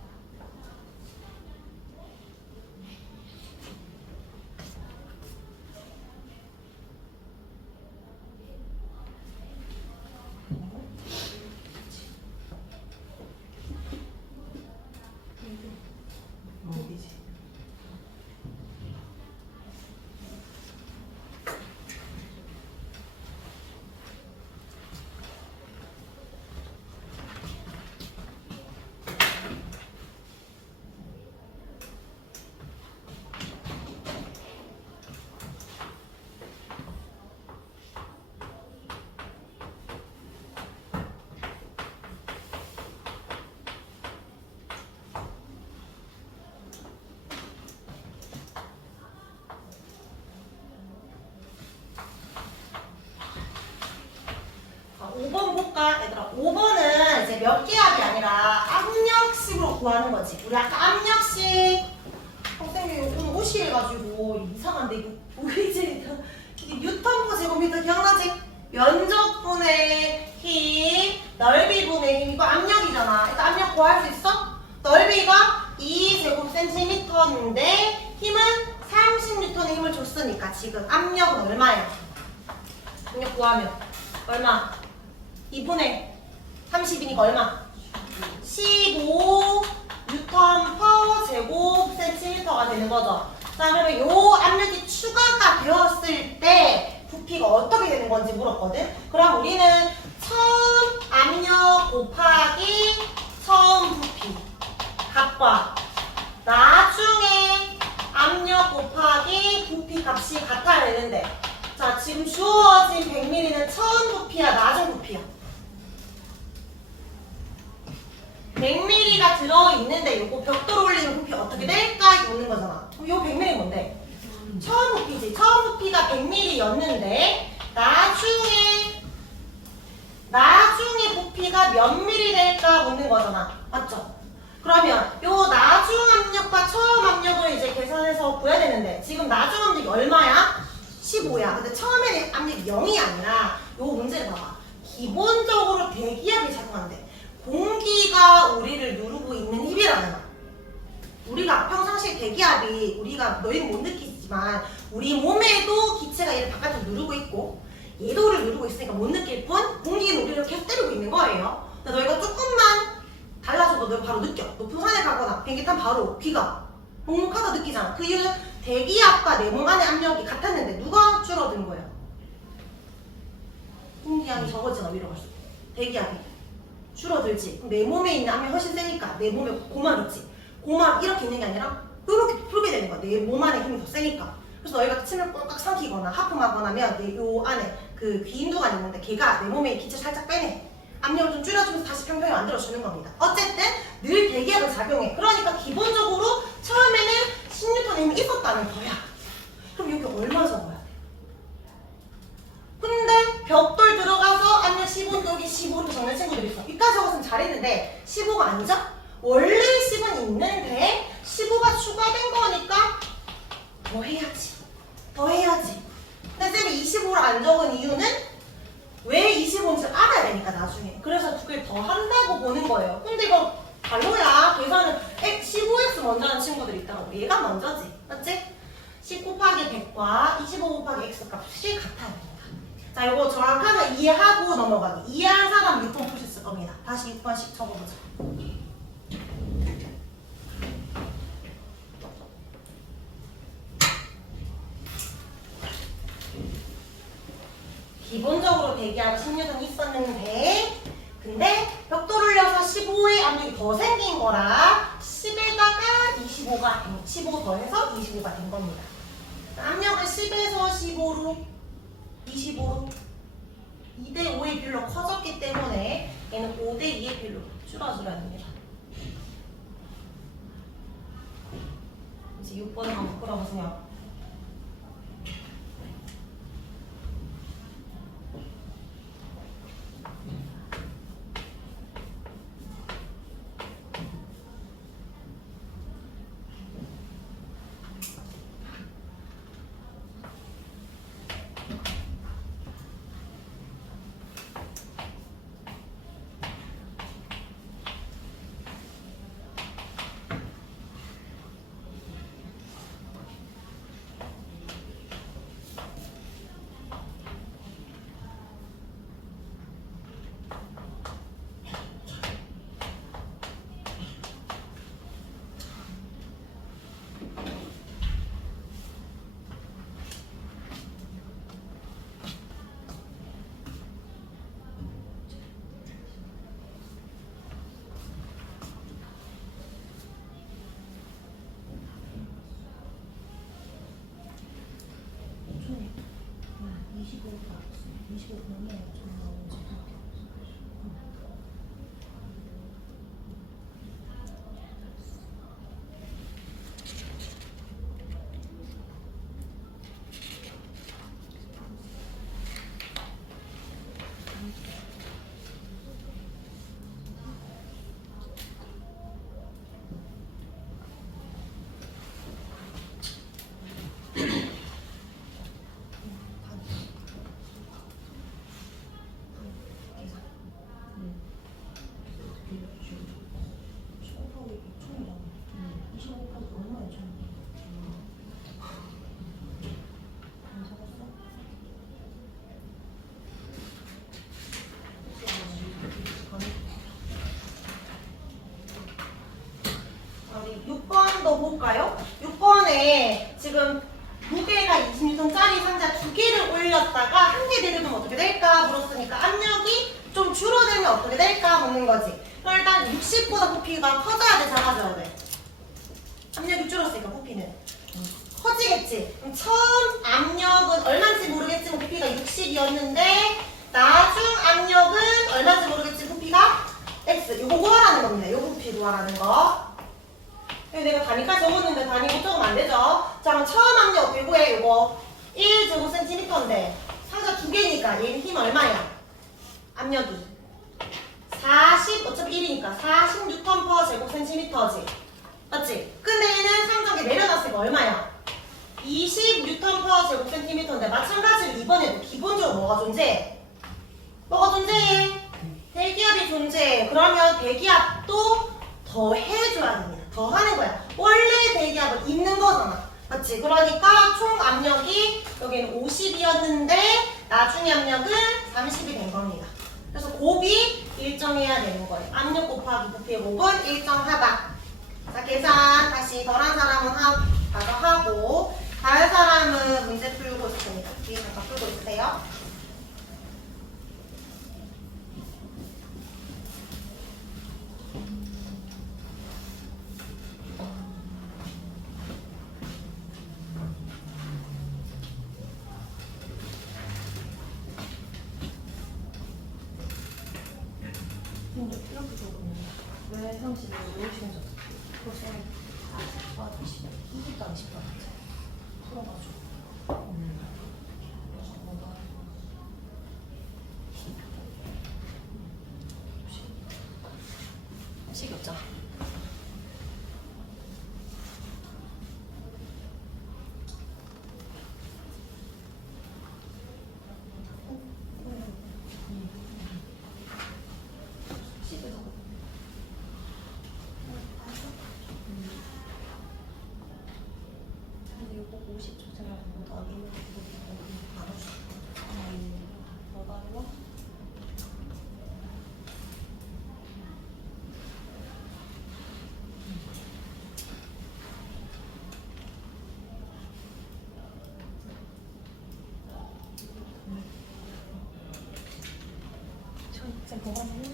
어디지? 자, 5번 볼까? 얘들아, 5번은 이제 몇 기압이 아니라 압력식으로 구하는 거지. 우리 아까 압력식 선생님 오늘 오실 해가지고 이상한데 이거 보이지? 이 뉴턴 퍼 제곱미터 기억나지? 면적분의 힘, 넓이분의 힘, 이거 압력이잖아. 일단 압력 구할 수 있어? 넓이가 2제곱센티미터인데 힘은 30N의 힘을 줬으니까 지금 압력은 얼마야? 압력 구하면 얼마? 2분의 30이니까 얼마? 15 뉴턴 퍼 제곱 센티미터가 되는 거죠. 자, 그러면 요 압력이 추가가 되었을 때 부피가 어떻게 되는 건지 물었거든. 그럼 우리는 처음 압력 곱하기 처음 부피 값과 나중에 압력 곱하기 부피 값이 같아야 되는데, 자, 지금 주어진 100ml는 처음 부피야, 나중 부피야? 100ml가 들어있는데 요거 벽돌 올리는 부피 어떻게 될까? 이거 묻는 거잖아. 그럼 요 100ml 뭔데? 처음 부피지. 처음 부피가 100ml였는데 나중에 부피가 몇 ml 될까 묻는 거잖아. 맞죠? 그러면 요 나중 압력과 처음 압력을 이제 계산해서 구해야 되는데 지금 나중 압력이 얼마야? 15야. 근데 처음에는 압력이 0이 아니라 요 문제를 봐봐. 기본적으로 대기압이 작용한대. 공기가 우리를 누르고 있는 힘이라는 거야. 우리가 평상시에 대기압이 우리가 너희는 못 느끼지만 우리 몸에도 기체가 얘를 바깥으로 누르고 있고 얘도 우리를 누르고 있으니까 못 느낄 뿐 공기는 우리를 계속 때리고 있는 거예요. 근데 너희가 조금만 달라져도 너 바로 느껴. 높은 산에 가거나 비행기 타면 바로 귀가 묵묵하다 느끼잖아. 그 이유는 대기압과 내 몸 안의 압력이 같았는데 누가 줄어든 거야? 공기압이 적어지나 위로 갈수록 대기압이 줄어들지. 그럼 내 몸에 있는 압력이 훨씬 세니까 내 몸에 고막 있지. 고막 이렇게 있는 게 아니라 이렇게 풀게 되는 거야. 내 몸 안에 힘이 더 세니까. 그래서 너희가 침을 꽉꽉 삼키거나 하품하거나 하면 요 안에 그 귀인두가 있는데 걔가 내 몸에 기체 살짝 빼내. 압력을 좀 줄여주면서 다시 평평히 만들어주는 겁니다. 어쨌든 늘 대기압을 작용해. 그러니까 기본적으로 처음에는 10N의 힘이 있었다는 거야. 그럼 여기 얼마 적어야 돼? 근데 벽돌 들어가서 압력 15니까 여기 15로 적는 친구들이 있어. 여기까지 적었으면 잘했는데 15가 아니죠? 원래 10은 있는데 15가 추가된 거니까 더 해야지. 근데 쌤이 25를 안 적은 이유는 왜 25인지 알아야 되니까 나중에. 그래서 두 개 더 한다고 보는 거예요. 근데 이거 발로야 계산은 15x 먼저 하는 친구들이 있다고. 얘가 먼저지. 맞지? 10 곱하기 100과 25 곱하기 x 값이 같아야 됩니다. 자, 이거 정확하게 이해하고 넘어가기. 이해한 사람 6번 푸셨을 겁니다. 다시 6번씩 적어보자. 기본적으로 대기압은 10N 있었는데 근데 벽돌 올려서 15의 압력이 더 생긴 거라 10에다가 15 더해서 25가 된 겁니다. 압력은 10에서 15로 25로 2대5의 비율로 커졌기 때문에 얘는 5대2의 비율로 줄어줘야 됩니다. 이제 6번을 한번 풀어보세요. 좀 더 볼까요? 6번에 지금 무게가 20N짜리 상자 2개를 올렸다가 1개 내려두면 어떻게 될까 물었으니까 압력이 좀 줄어들면 어떻게 될까 묻는 거지. 그럼 일단 60보다 부피가 커져야 돼, 작아져야 돼? 압력이 줄었으니까 부피는 커지겠지. 그럼 처음 압력은 얼마인지 모르겠지만 부피가 60이었는데 나중 압력은 얼마인지 모르겠지 부피가 X. 요거 구하라는 겁니다. 요 부피 구하라는 거. 내가 단위까지 적었는데 단위 못 적으면 안 되죠. 자, 그럼 처음 압력 어떻게 구해? 요거 1제곱cm인데 상자 2개니까 얘는 힘 얼마야? 압력이 40, 어차피 1이니까 46N/제곱cm지. 맞지? 근데 얘는 상자에 내려놨으니까 얼마야? 20N/제곱cm인데 마찬가지로 이번에도 기본적으로 뭐가 존재해? 뭐가 존재해? 대기압이 존재해. 그러면 대기압도 더 해줘야 됩니다. 더 하는 거야. 원래 대기압은 있는 거잖아. 맞지? 그러니까 총 압력이 여기는 50이었는데 나중에 압력은 30이 된 겁니다. 그래서 곱이 일정해야 되는 거예요. 압력 곱하기 부피의 곱은 일정하다. 자, 계산 다시 덜한 사람은 가서 하고 다른 사람은 문제 풀고 있습니다. 뒤에 잠깐 풀고 있으세요. 이렇게 적으면 왜 상식을 모르시는 적 벌써 20도 안 10도 안 풀어가지고 식이 없잖아. 쌤 보관해요.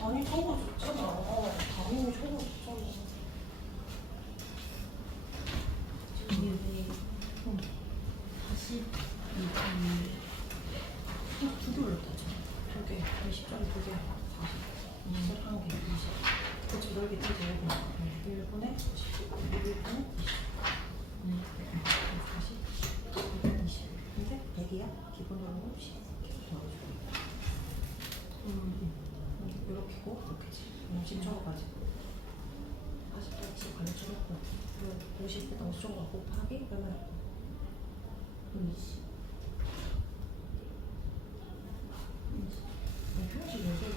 단위 적어 줬잖아. 단위 적어 줬잖아. 저기 왜 2개 올렸다죠. 2개, 20짜리 2개, 40. 시작한 게 20. 그치, 넓이 되게 1분에 10, 1분에 20. 40, 20. 이게 100이야? 기본적으로 10. 이렇게고, 이렇게지. 10초까지. 40까지 10 관리쳐놓고, 50보다 50초가 곱하기, 그러면 20. 표시 여기로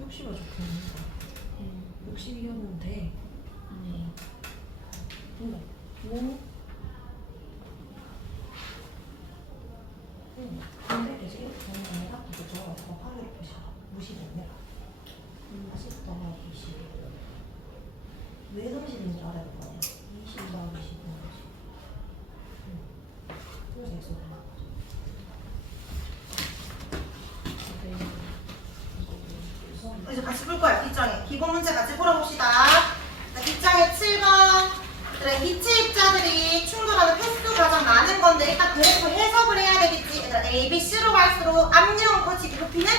60가 좋겠는데 60이었는데 근데 근데 이제 이렇게 되는 게 아니라 이렇게 들어가서 곱하기로 표시하라. 무시가 아니라 40 더하기 20 왜 30인지 알아야 될 거 아니야. 20 더하기 10은 30 그래서 X가 나와. 이제 같이 풀 거야. 뒷장에 기본 문제 같이 풀어봅시다. 자, 뒷장에 7번. 그래, 기체 입자들이 충돌하는 횟수 가장 많은 건데 일단 그래프 해석을 해야 되겠지. 얘들아, A, B, C로 갈수록 압력은 커지고 부피는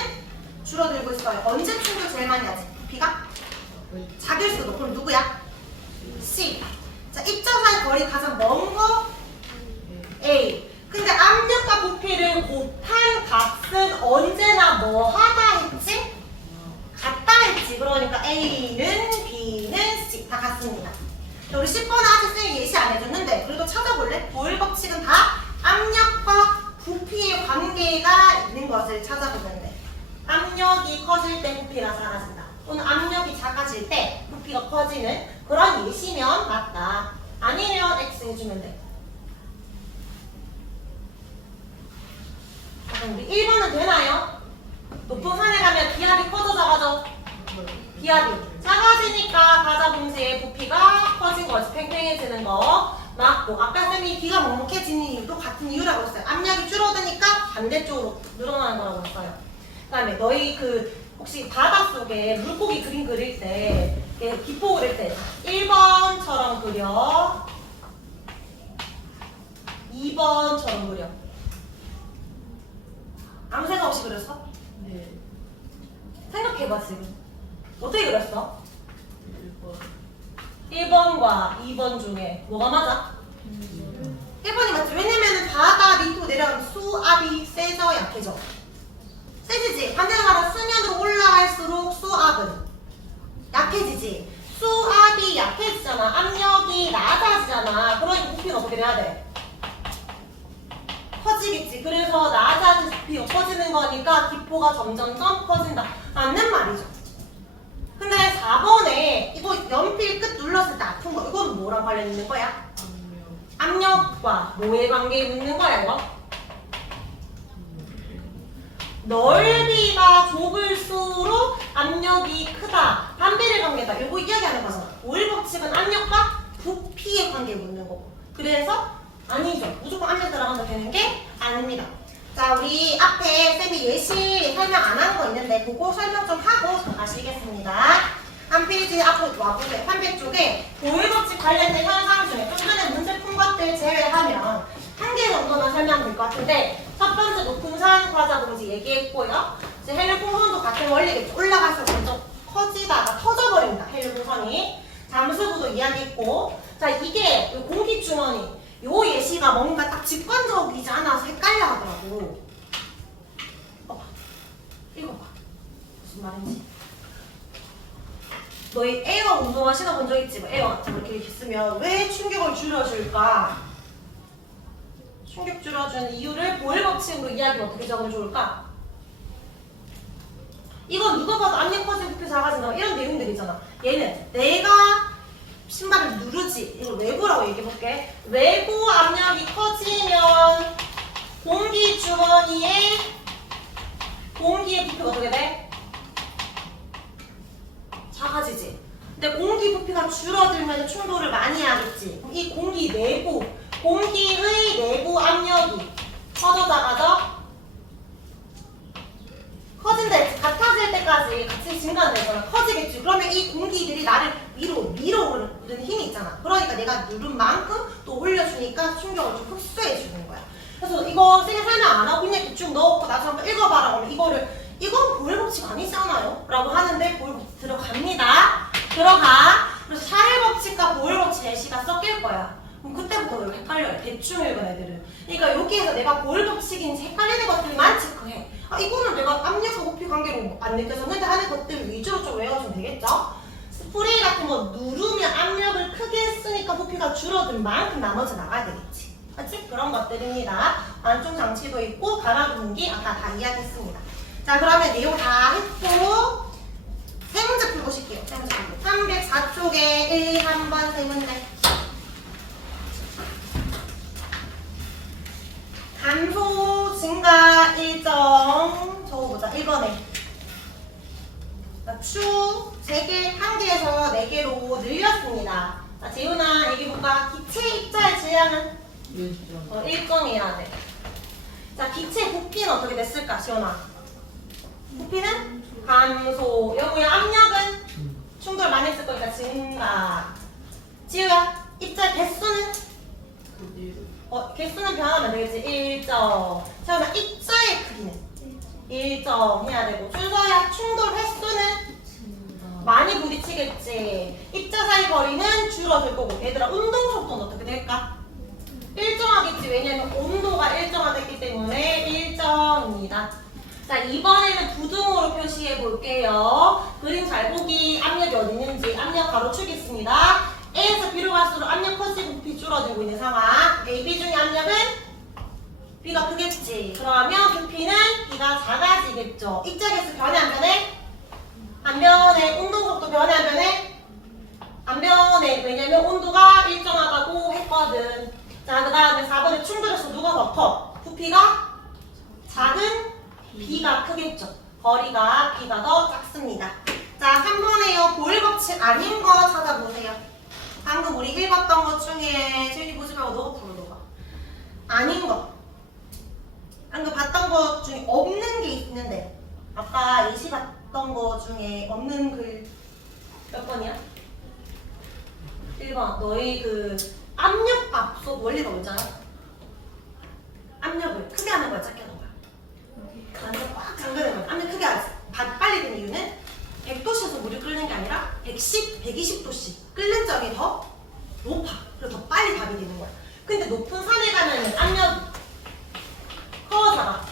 줄어들고 있어요. 언제 충돌 제일 많이 하지? 부피가 작을수록. 그럼 누구야? C. 자, 입자사이 거리 가장 먼 거 A. 근데 압력과 부피를 곱한 값은 언제나 뭐 하다 했지? 같다 했지. 그러니까 A는 B는 C 다 같습니다. 우리 10번은 아직 쌤이 예시 안 해줬는데 그래도 찾아볼래? 보일 법칙은 다 압력과 부피의 관계가 있는 것을 찾아보면 돼. 압력이 커질 때 부피가 작아진다. 또는 압력이 작아질 때 부피가 커지는 그런 예시면 맞다. 아니면 X 해주면 돼. 그럼 우리 1번은 되나요? 높은 산에 가면 기압이 커져 작아져? 기압이 작아지니까 가자 동시에 부피가 커진 거지. 팽팽해지는 거 맞고, 아까 쌤이 비가 먹먹해지는 이유도 같은 이유라고 했어요. 압력이 줄어드니까 반대쪽으로 늘어나는 거라고 했어요. 그 다음에 너희 혹시 바닷속에 물고기 그림 그릴 때 기포 그릴 때 1번처럼 그려, 2번처럼 그려. 아무 생각 없이 그렸어? 네. 생각해봐 지금. 어떻게 그렸어? 1번. 1번과 2번 중에 뭐가 맞아? 1번이 맞지? 왜냐면 바다 밑으로 내려가면 수압이 세져 약해져? 세지지? 반대로 말하 수면으로 올라갈수록 수압은 약해지지? 수압이 약해지잖아. 압력이 낮아지잖아. 그러니 부피는 어떻게 돼야 돼? 커지겠지. 그래서 낮아진 부피가 커지는 거니까 기포가 점점점 커진다. 맞는 말이죠. 근데 4번에 이거 연필 끝 눌렀을 때 아픈 거, 이건 뭐랑 관련 있는 거야? 압력과 뭐의 관계에 있는 거야 이거? 넓이가 좁을수록 압력이 크다. 반비례 관계다. 이거 이야기하는 거잖아. 오일 법칙은 압력과 부피의 관계에 묻는 거고. 그래서 아니죠. 무조건 압력 들어간다 되는 게 아닙니다. 자, 우리 앞에 쌤이 예시 설명 안 한 거 있는데 그거 설명 좀 하고 가시겠습니다. 한 페이지 앞으로 와보세요. 300쪽에 보일법칙 관련된 현상 중에 좀 전에 문제 푼 것들 제외하면 한 개 정도만 설명될 것 같은데, 첫 번째 높은 산 과자 봉지 얘기했고요. 이제 헬륨 풍선도 같은 원리겠죠. 올라가서 먼저 커지다가 터져버립니다. 헬륨 풍선이. 잠수부도 이야기했고, 자, 이게 공기 주머니, 요 예시가 뭔가 딱 직관적이지 않아서 헷갈려 하더라고. 읽어봐. 무슨 말인지. 너희 에어 운동화 신어본 적 있지? 뭐 에어 같은 거 이렇게 있으면 왜 충격을 줄여줄까? 충격 줄여주는 이유를 보일 법칙으로 이야기하면 어떻게 적으면 좋을까? 이건 누가 봐도 압력 커지고 부피 작아진다 이런 내용들이잖아. 얘는 내가 신발을 누르지. 이걸 외부라고 얘기해볼게. 외부 압력이 커지면 공기 주머니에 공기의 부피가 어떻게 돼? 작아지지. 근데 공기 부피가 줄어들면 충돌을 많이 하겠지. 그럼 이 공기 내부, 공기의 내부 압력이 커져 작아져? 커진다 했지. 같아질 때까지 같이 증가되잖아. 커지겠지. 그러면 이 공기들이 나를 위로 밀어오르는 힘이 있잖아. 그러니까 내가 누른 만큼 또 올려주니까 충격을 좀 흡수해주는 거야. 그래서 이거 쌤이 설명 안 하고 그냥 대충 넣고 나서 한번 읽어봐라 그러면 이건 보일 법칙 아니지 않아요? 라고 하는데 보일 법칙 들어갑니다. 들어가. 그래서 샤일 법칙과 보일 법칙 예시가 섞일 거야. 그럼 그때부터 왜 헷갈려요? 대충 읽은 애들은. 그러니까 여기에서 내가 보일 법칙인지 헷갈리는 것들만 체크해. 아, 이거는 내가 압력과 부피 관계로 안 느껴졌는데 하는 것들 위주로 좀 외워주면 되겠죠? 스프레이 같은 거 누르면 압력을 크게 쓰니까 부피가 줄어든 만큼 나머지 나가야 되겠지. 맞지? 그런 것들입니다. 안쪽 장치도 있고 가라 분기 아까 다 이야기했습니다. 자, 그러면 내용 다 했고 세 문제 풀고 싶게요. 세 문제 풀고. 304쪽에 1, 2, 3번 세 문제. 감소 증가 일정 적어보자. 1번에 추 3개, 1개에서 4개로 늘렸습니다. 자, 재훈아 얘기해볼까? 기체 입자의 질량은? 일정해야 돼. 자, 기체 부피는 어떻게 됐을까, 지원아? 부피는? 감소. 영우야, 압력은? 충돌 많이 했을 거니까 증가. 지우야, 입자의 개수는? 개수는 변하면 되겠지. 일정. 지원아, 입자의 크기는? 일정 해야 되고. 준서야, 충돌 횟수는? 많이 부딪히겠지. 입자 사이 거리는 줄어들 거고. 얘들아, 운동 속도는 어떻게 될까? 일정하겠지. 왜냐면 온도가 일정화됐기 때문에 일정입니다. 자, 이번에는 부등호로 표시해 볼게요. 그림 잘 보기. 압력이 어디 있는지 압력 가로축 있습니다. A에서 B로 갈수록 압력 커지고 부피 줄어들고 있는 상황. A, B 중에 압력은 B가 크겠지. 그러면 부피는 B가 작아지겠죠. 입장에서 변해 안 변해? 안 변해. 운동 속도 변해 안 변해? 안 변해. 왜냐면 온도가 일정하다고 했거든. 자, 그 다음에 4번에 충돌해서 누가 더 커? 부피가 작은 B가 크겠죠. 거리가 B가 더 작습니다. 자, 3번에요. 보일 법칙 아닌 거 찾아보세요. 방금 우리 읽었던 것 중에 재윤이 보지 말고 너가 불러, 너가. 아닌 거. 방금 봤던 것 중에 없는 게 있는데 아까 예시 봤던 거 중에 없는 글 몇 번이야? 1번. 너희 그 압력 압속 원리가 뭐잖아? 압력을 크게 하는 거야, 작게 하는 거야? 완전 꽉 잠그는 거야. 압력 크게 하지. 빨리 된 이유는 100도씨에서 물이 끓는 게 아니라 110, 120도씨 끓는 점이 더 높아. 그래서 더 빨리 답이 되는 거야. 근데 높은 산에 가면 압력 커, 작아?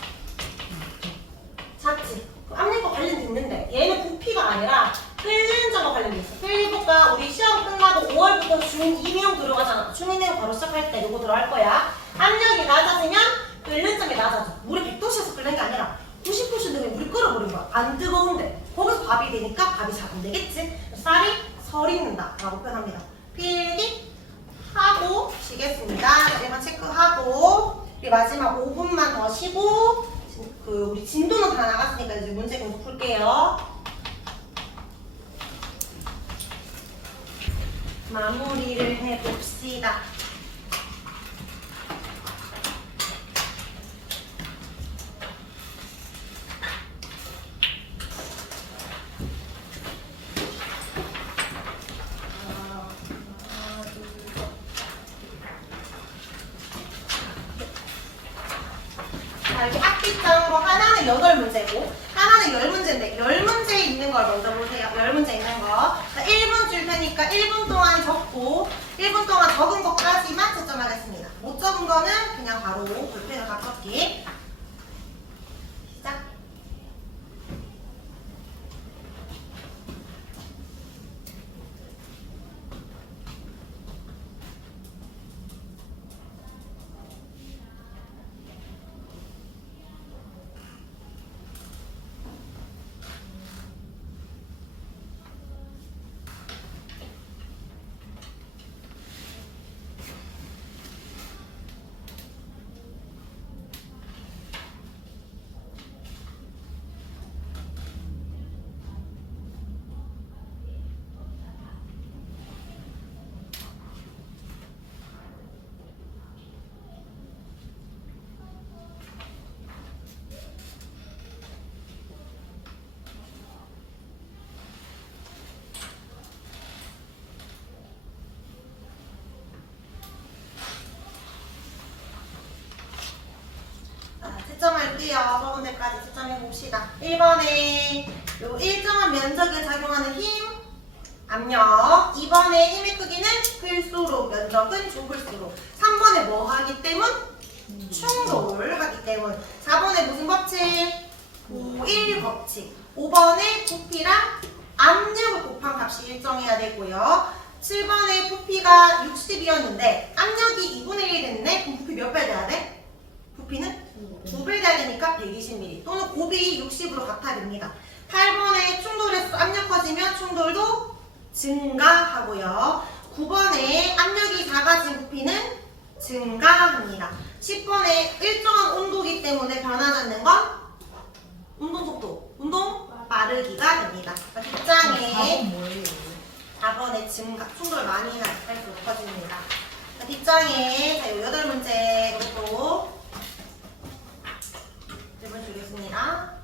작지. 압력과 관련돼 있는데 얘는 부피가 아니라 끓는 점과 관련돼 있어. 필리보가 우리 시험 끝나고 5월부터 중2 내용 들어가잖아. 중2 내용 바로 시작할 때 이거 들어갈 거야. 압력이 낮아지면 끓는 점이 낮아져. 물이 100도씨에서 끓는 게 아니라 90도씨 되면 물이 끓어버린 거야. 안 뜨거운데. 거기서 밥이 되니까 밥이 잘 안 되겠지. 쌀이 설익는다 라고 표현합니다. 필기 하고 쉬겠습니다. 1번 체크하고 우리 마지막 5분만 더 쉬고 그 우리 진도는 다 나갔으니까 이제 문제 계속 풀게요. 마무리를 해봅시다. 자, 이렇게 앞뒷장으로 하나는 8문제고 하나는 10문제인데 10문제 있는 걸 먼저 보세요. 10문제 있는 거. 자, 1분 줄 테니까 1분 동안 적고 1분 동안 적은 것까지만 채점하겠습니다. 못 적은 거는 그냥 바로 볼펜을 가깝게 시작. 채점할게요. 저번에까지 채점해봅시다. 1번에 요 일정한 면적에 작용하는 힘, 압력. 2번에 힘의 크기는 클수록, 면적은 좁을수록. 3번에 뭐 하기 때문? 충돌하기 때문. 4번에 무슨 법칙? 5일 법칙. 5번에 부피랑 압력을 곱한 값이 일정해야 되고요. 7번에 부피가 60이었는데 압력이 2분의 1 됐네? 그럼 부피 몇 배 돼야 돼? 부피는 2배 돼야 되니까 120mm 또는 곱이 60으로 같아야 됩니다. 8번에 충돌에서 압력 커지면 충돌도 증가하고요. 9번에 압력이 작아진 부피는 증가합니다. 10번에 일정한 온도기 때문에 변하지 않는 건 운동 속도, 운동 빠르기가 됩니다. 뒷장에 뭐예요? 4번에 증가, 충돌 많이 할수록 커집니다. 뒷장에 8문제 것도 1번 주겠습니다.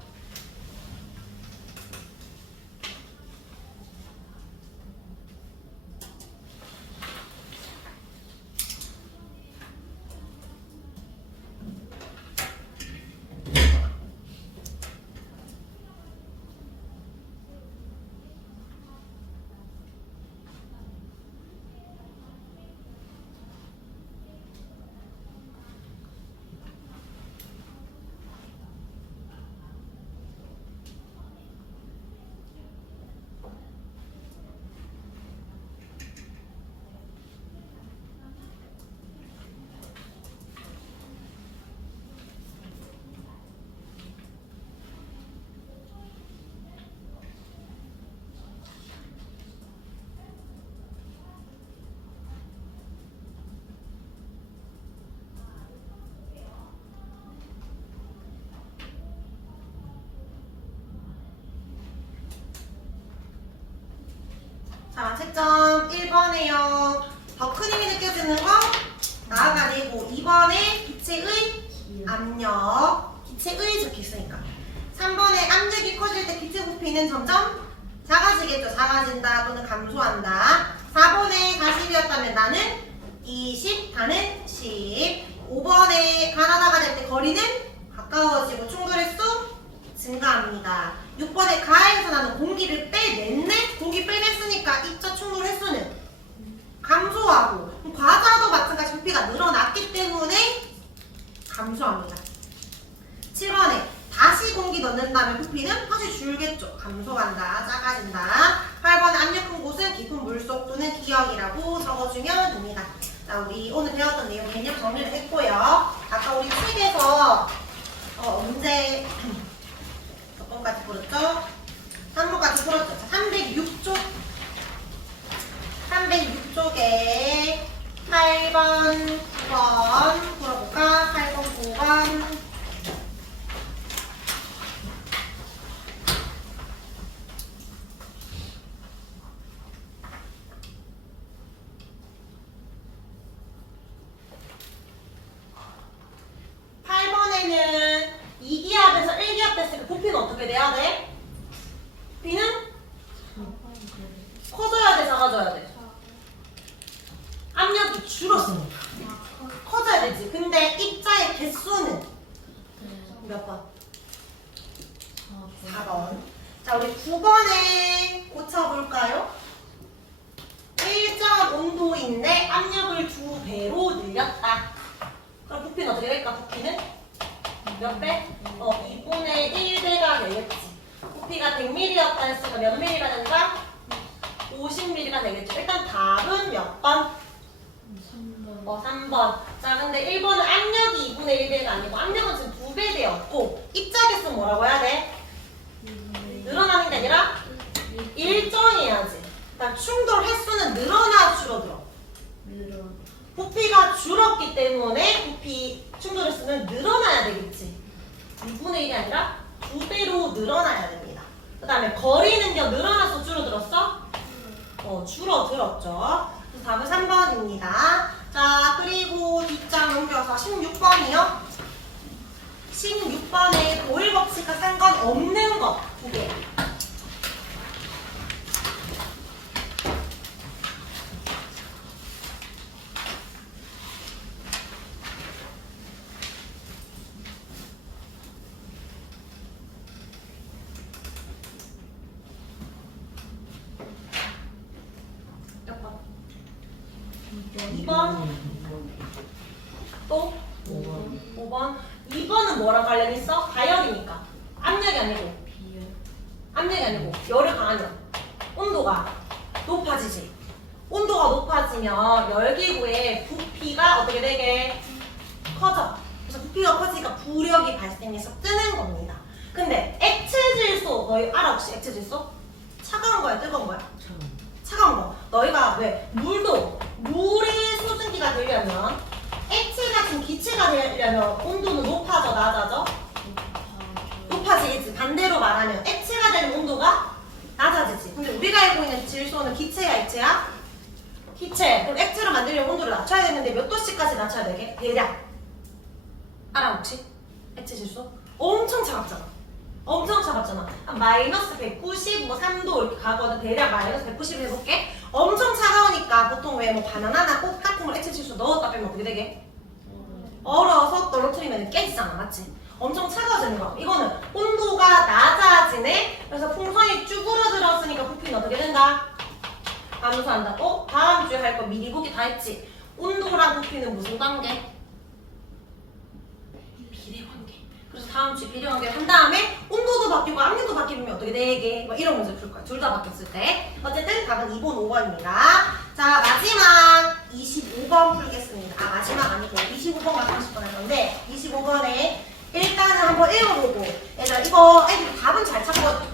자, 채점 1번에요. 더 큰 힘이 느껴지는 거 나아가리고 2번에 기체의 압력, 기체의 적혀있으니까 3번에 압력이 커질 때 기체 부피는 점점 작아지겠죠. 작아진다 또는 감소한다. 4번에 40이었다면 나는 20, 다는 10. 5번에 가나다가 될 때 거리는 가까워지고 충돌 횟수 증가합니다. 6번에 가에서 나는 공기를 빼냈네? 공기 빼냈으니까 입자 충돌 횟수는 감소하고 과자도 마찬가지 부피가 늘어났기 때문에 감소합니다. 7번에 다시 공기 넣는다면 부피는 다시 줄겠죠. 감소한다, 작아진다. 8번에 압력 큰 곳은 깊은 물속 또는 기역이라고 적어주면 됩니다. 자, 우리 오늘 배웠던 내용 개념 정리를 했고요. 아까 우리 책에서 문제 몇 번까지 풀었죠? 3번까지 풀었죠. 자, 306쪽에 8번, 9번 풀어볼까? 8번, 9번. 는 2기압에서 1기압 됐으니까 부피는 어떻게 돼야 돼? 부피는 커져야 돼, 작아져야 돼? 압력이 줄었으니까 커져야 되지. 근데 입자의 개수는 몇 번? 4번. 자, 우리 9번에 고쳐볼까요? 일정한 온도인데 압력을 2배로 늘렸다. 그럼 부피는 어떻게 될까? 부피는 몇 배? 2분의 1배가 되겠지. 부피가 100ml였다 했으니까 몇 ml가 된다? 50ml가 되겠죠. 일단 답은 몇 번? 3번. 3번. 자, 근데 1번은 압력이 2분의 1배가 아니고 압력은 지금 2배 되었고 입자 개수는 뭐라고 해야 돼? 늘어나는 게 아니라 일정해야지. 그다음 충돌 횟수는 늘어나 줄어들어? 부피가 줄었기 때문에 부피 충돌 횟수는 늘어나야 되겠지. 2분의 1이 아니라 2배로 늘어나야 됩니다. 그 다음에 거리는요, 늘어나서 줄어들었어? 줄어들었죠. 그래서 답은 3번입니다. 자, 그리고 뒷장 넘겨서 16번이요. 16번에 도일 법칙과 상관없는 것 2개. 몇 번? 2번. 또? 5번. 2번은 뭐랑 관련 있어? 가열이니까. 압력이 아니고. 압력이 아니고 열을 가하면 온도가 높아지지. 온도가 높아지면 열기구의 부피가 어떻게 되게 커져. 그래서 부피가 커지니까 부력이 발생해서 뜨는 겁니다. 근데 액체 질소 너희 알아 혹시 액체 질소? 차가운 거야 뜨거운 거야? 차가운 거. 너희가 왜 물이 수증기가 되려면 액체가 지금 기체가 되려면 온도는 높아져 낮아져? 높아지겠지. 반대로 말하면 액체가 되는 온도가 낮아지지. 근데 우리가 알고 있는 질소는 기체야 액체야? 기체. 그럼 액체로 만들려면 온도를 낮춰야 되는데 몇 도씨까지 낮춰야 되게? 대략 알아 혹시? 액체 질소? 엄청 차갑잖아. 엄청 차갑잖아. 한 마이너스 190, 뭐 3도 이렇게 가거든. 대략 마이너스 190 해볼게. 엄청 차가우니까 보통 왜 뭐 바나나나 꽃 같은 걸 액체 질소 넣었다 빼면 어떻게 되게? 얼어서 떨어뜨리면 깨지잖아. 맞지? 엄청 차가워지는 거야. 이거는 온도가 낮아지네. 그래서 풍선이 쭈그러들었으니까 부피는 어떻게 된다? 감소한다. 다음 주에 할 거 미리 보기 다 했지? 온도랑 부피는 무슨 관계? 비례관계. 그래서 다음 주에 비례관계를 한 다음에 온도도 바뀌고 압력도 바뀌면 어떻게 되게? 뭐 이런 문제 풀 거야. 둘 다 바뀌었을 때. 어쨌든 답은 2번, 5번입니다. 자, 마지막 25번 풀겠습니다. 마지막 아니고 25번과 30번 할 건데 25번에 일단은 한번 읽어보고 얘들아 이거 애들이 답은 잘 찾거든.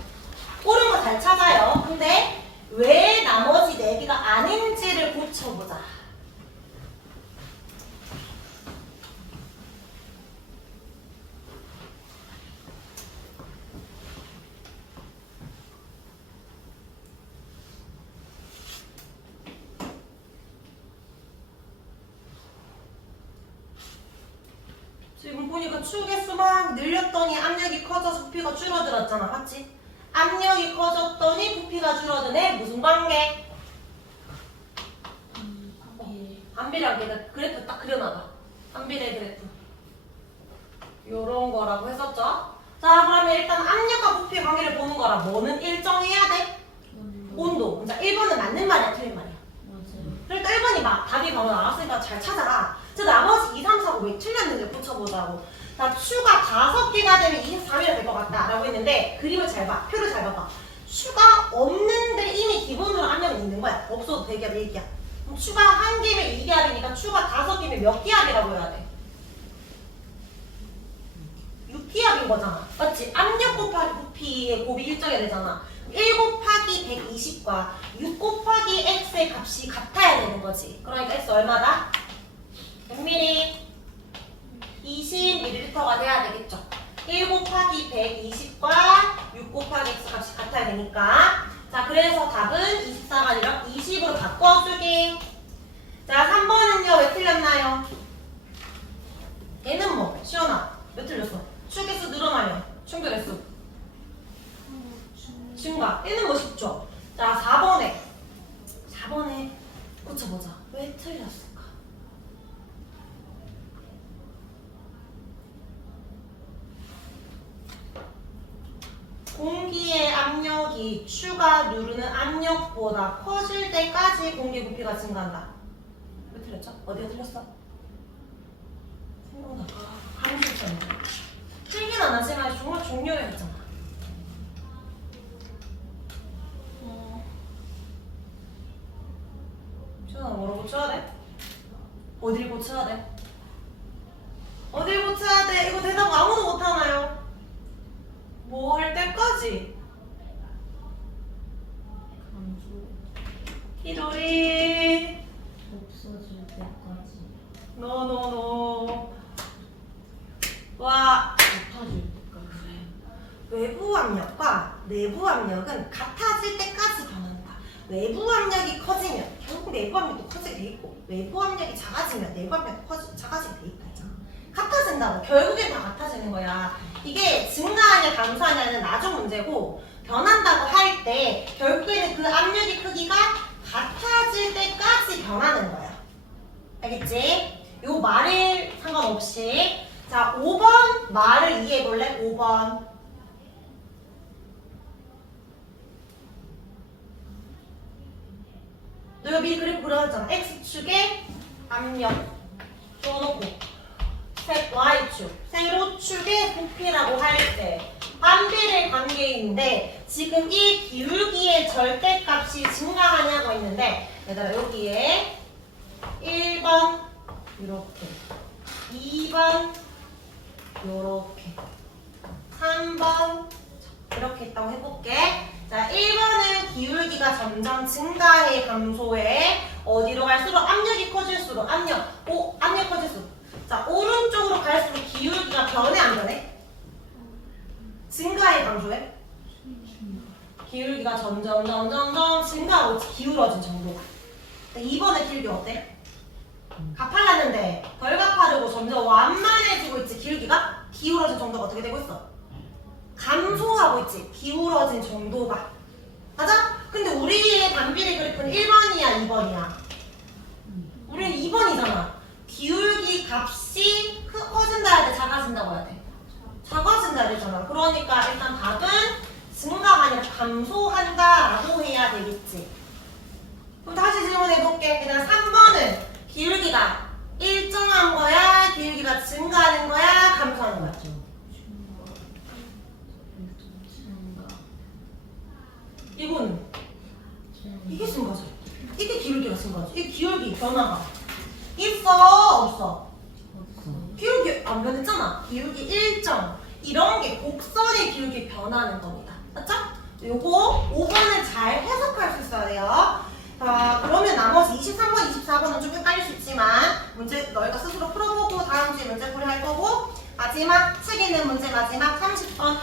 옳은 거 잘 찾아요. 근데 왜 나머지 4개가 아닌지를 고쳐보자. 보니까 축의 수만 늘렸더니 압력이 커져서 부피가 줄어들었잖아. 맞지? 압력이 커졌더니 부피가 줄어드네. 무슨 관계? 반비례 그래프 딱 그려놔봐. 반비례 그래프. 요런 거라고 했었죠. 자, 그러면 일단 압력과 부피의 관계를 보는 거라 뭐는 일정해야 돼? 온도. 자, 1번은 맞는 말이야, 틀린 말이야. 맞아요. 그러니까 1번이 막 답이 바로 나왔으니까 잘 찾아라. 자, 나머지 2, 3, 4, 5 왜 틀렸는지 붙여보자고. 자, 추가 5개가 되면 23이라 될 것 같다 라고 했는데 그림을 잘 봐. 표를 잘 봐봐. 추가 없는데 이미 기본으로 압력은 있는 거야. 없어도 대기압 1기압. 그럼 추가 1개면 2기압이니까 추가 5개면 몇 기압이라고 해야 돼? 6기압인 거잖아. 맞지? 압력 곱하기 부피의 곱이 일정해야 되잖아. 1 곱하기 120과 6 곱하기 x의 값이 같아야 되는 거지. 그러니까 x 얼마다? 100ml 20ml가 돼야 되겠죠. 1 곱하기 120과 6 곱하기 x 값이 같아야 되니까. 자, 그래서 답은 24가 아니라 20으로 바꿔주기. 자, 3번은요 왜 틀렸나요? 얘는 뭐? 시연아 왜 틀렸어? 축의 수 늘어나면 충돌의 수 증가. 얘는 뭐 쉽죠? 자, 4번에 고쳐보자. 왜 틀렸을까? 공기의 압력이 추가 누르는 압력보다 커질 때까지 공기 부피가 증가한다. 왜 틀렸죠? 어디가 틀렸어? 생각나. 감기 있었네. 틀긴 안 하지만 정말 중요했잖아. 시연아 뭐로 고쳐야 돼? 어딜 고쳐야 돼? 어딜 고쳐야 돼? 이거 대답 아무도 못하나요? 뭐 할 때까지? 감소 히로리 없어질 때까지. 노노노 와 못하질 때까지. 외부 압력과 내부 압력은 같아질 때까지 변한다. 외부 압력이 커지면 결국 내부 압력도 커지게 돼 있고 외부 압력이 작아지면 내부 압력도 작아지게 돼 있다 했잖아. 같아진다고. 결국엔 다 같아지는 거야. 이게 증가하냐 감소하냐는 나중 문제고 변한다고 할 때 결국에는 그 압력의 크기가 같아질 때까지 변하는 거야. 알겠지? 요 말에 상관없이. 자, 5번 말을 이해해볼래? 5번. 너 여기 그래프 그려놨잖아. X축에 압력 줘놓고 Y축, 세로축의 부피라고 할 때 반비례 관계인데 지금 이 기울기의 절대값이 증가하냐고 했는데 얘들아 여기에 1번 이렇게 2번 요렇게 3번 이렇게 있다고 해볼게. 자, 1번은 기울기가 점점 증가해 감소해. 어디로 갈수록 압력이 커질수록 압력 커질수록. 자, 오른쪽으로 갈수록 기울기가 변해 안 변해? 증가해 감소해? 기울기가 점점 증가하고 기울어진 정도가. 2번의 기울기 어때? 가팔랐는데 덜 가파르고 점점 완만해지고 있지. 기울기가 기울어진 정도가 어떻게 되고 있어? 감소하고 있지. 기울어진 정도가. 맞아? 근데 우리의 반비례 그래프는 1번이야 2번이야? 우리는 2번이잖아. 기울기 값이 커진다 할 때 작아진다고 해야 돼. 작아진다 되잖아. 그러니까 일단 답은 증가가 아니라 감소한다라고 해야 되겠지. 그럼 다시 질문해볼게. 일단 3번은 기울기가 일정한 거야? 기울기가 증가하는 거야? 감소하는 거야? 이거는 이게 증가죠. 이게 기울기가 증가죠. 이게 기울기 변화가 있어 없어? 기울기 안 변했잖아. 기울기 일정 이런 게 곡선의 기울기 변하는 겁니다. 맞죠? 요거 5번을 잘 해석할 수 있어야 돼요. 자, 그러면 나머지 23번, 24번은 좀 헷갈릴 수 있지만 문제 너희가 스스로 풀어보고 다음 주에 문제 풀이할 거고 마지막 책에 있는 문제 마지막 30번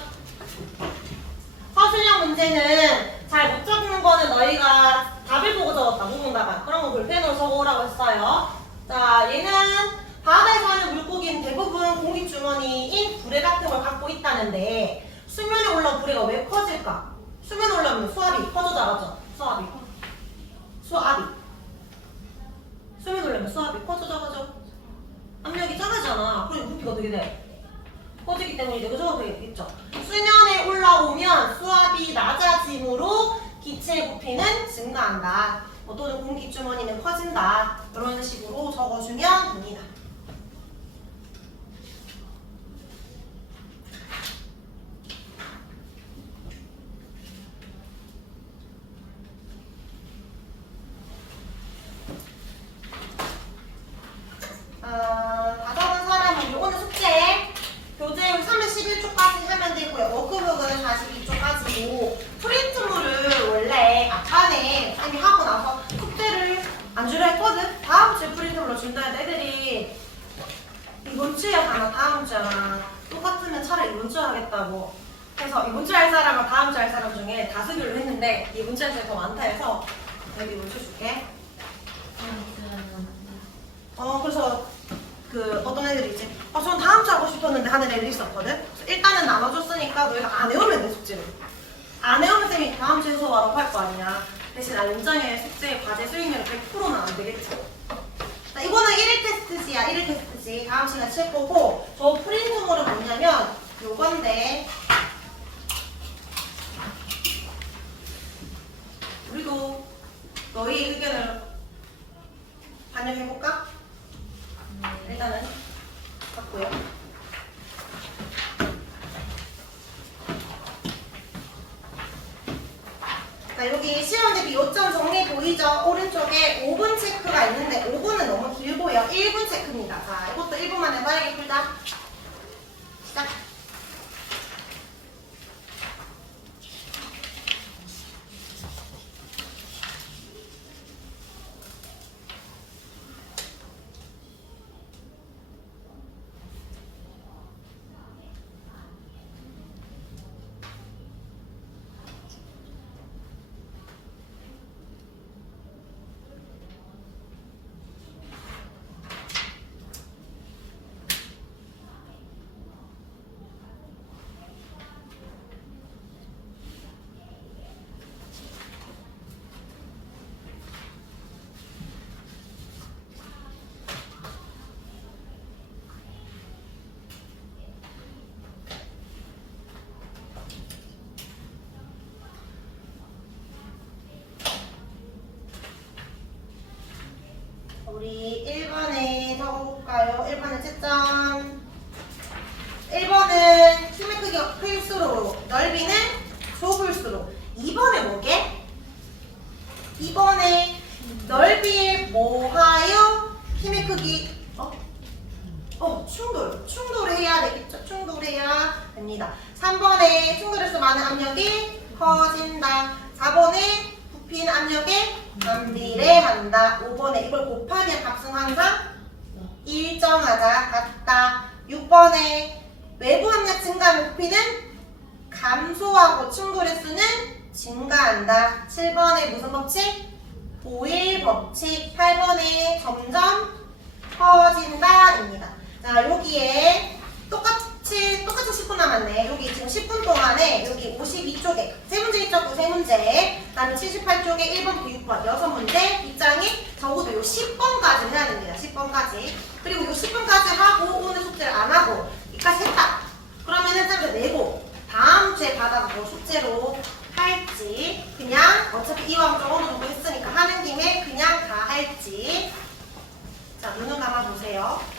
서술형 문제는 잘 못 적는 거는 너희가 답을 보고 적었다. 무문답안. 그런 거 볼펜으로 적어오라고 했어요. 자, 얘는 바다에 사는 물고기는 대부분 공기주머니인 불에 같은 걸 갖고 있다는데 수면에 올라온 불에가 왜 커질까? 수면에 올라오면 수압이 커져 나가죠. 수압이. 수면에 올라오면 수압이 커져 나가죠. 압력이 작아지잖아. 그럼 부피가 어떻게 돼? 커지기 때문에 그죠? 되겠죠. 수면에 올라오면 수압이 낮아짐으로 기체의 부피는 증가한다. 또는 공기주머니는 커진다. 이런 식으로 적어주면 됩니다. 다 적은 사람은 오늘 숙제 교재 31초까지 하면 되고요. 워크북은 42초까지고 프린트물을 원래 앞반에 쌤이 하고 나서 숙제를 안 주려 했거든? 다음 주에 프린트물로 준다 해도 애들이 이번 주에 하나 다음 주에 하나 똑같으면 차라리 이번 주에 하겠다고 해서 이번 주에 할 사람과 다음 주에 할 사람 중에 다수결로 했는데 이번 주에 할 사람이 더 많다 해서 여기 이번 주에 줄게. 그래서 어떤 애들이 이제 저는 다음 주 하고 싶었는데 하는 애들이 있었거든. 그래서 일단은 나눠줬으니까 너희가 안 해오면 돼 숙제를. 안 해오면 쌤이 다음 주에 해서 와라고 할 거 아니야. 대신 안정의 숙제 과제 수익률 100%는 안 되겠지. 자, 이거는 1일 테스트지야. 1일 테스트지. 다음 시간 칠 거고 저 프린트물은 뭐냐면 요건데 우리도 너희 의견을 반영해볼까? 일단은 갖고요. 자, 여기 시험 대비 요점 정리 보이죠? 오른쪽에 5분 체크가 있는데 5분은 너무 길고요. 1분 체크입니다. 자, 이것도 1분 만에 빠르게 풀자. 시작. 우리 1번에 적어볼까요? 1번은 채점. 1번은 힘의 크기가 클수록 넓이는 좁을수록. 2번에 뭐게? 2번에 넓이에 뭐하여 힘의 크기 충돌해야 되겠죠? 충돌해야 됩니다. 3번에 충돌해서 많은 압력이 커진다. 4번에 부피는 압력에 반비례한다. 5번에 이걸 곱하면 값은 항상 일정하다. 같다. 6번에 외부 압력 증가하면 부피는 감소하고 충돌의 수는 증가한다. 7번에 무슨 법칙? 보일 법칙. 8번에 점점 커진다입니다. 자, 여기에 똑같이 10분 남았네. 여기 지금 10분 동안에 여기 52쪽에 3문제 있죠? 3문제. 그다음에 78쪽에 1번부터 6번 6문제 입장이 적어도 요 10번까지 해야 됩니다. 10번까지. 그리고 요 10번까지 하고 오늘 숙제를 안 하고 여기까지 했다. 그러면은 쌤들 내고 다음 주에 받아서 뭐 숙제로 할지 그냥 어차피 이왕 어느 정도 했으니까 하는 김에 그냥 다 할지. 자, 눈을 감아보세요.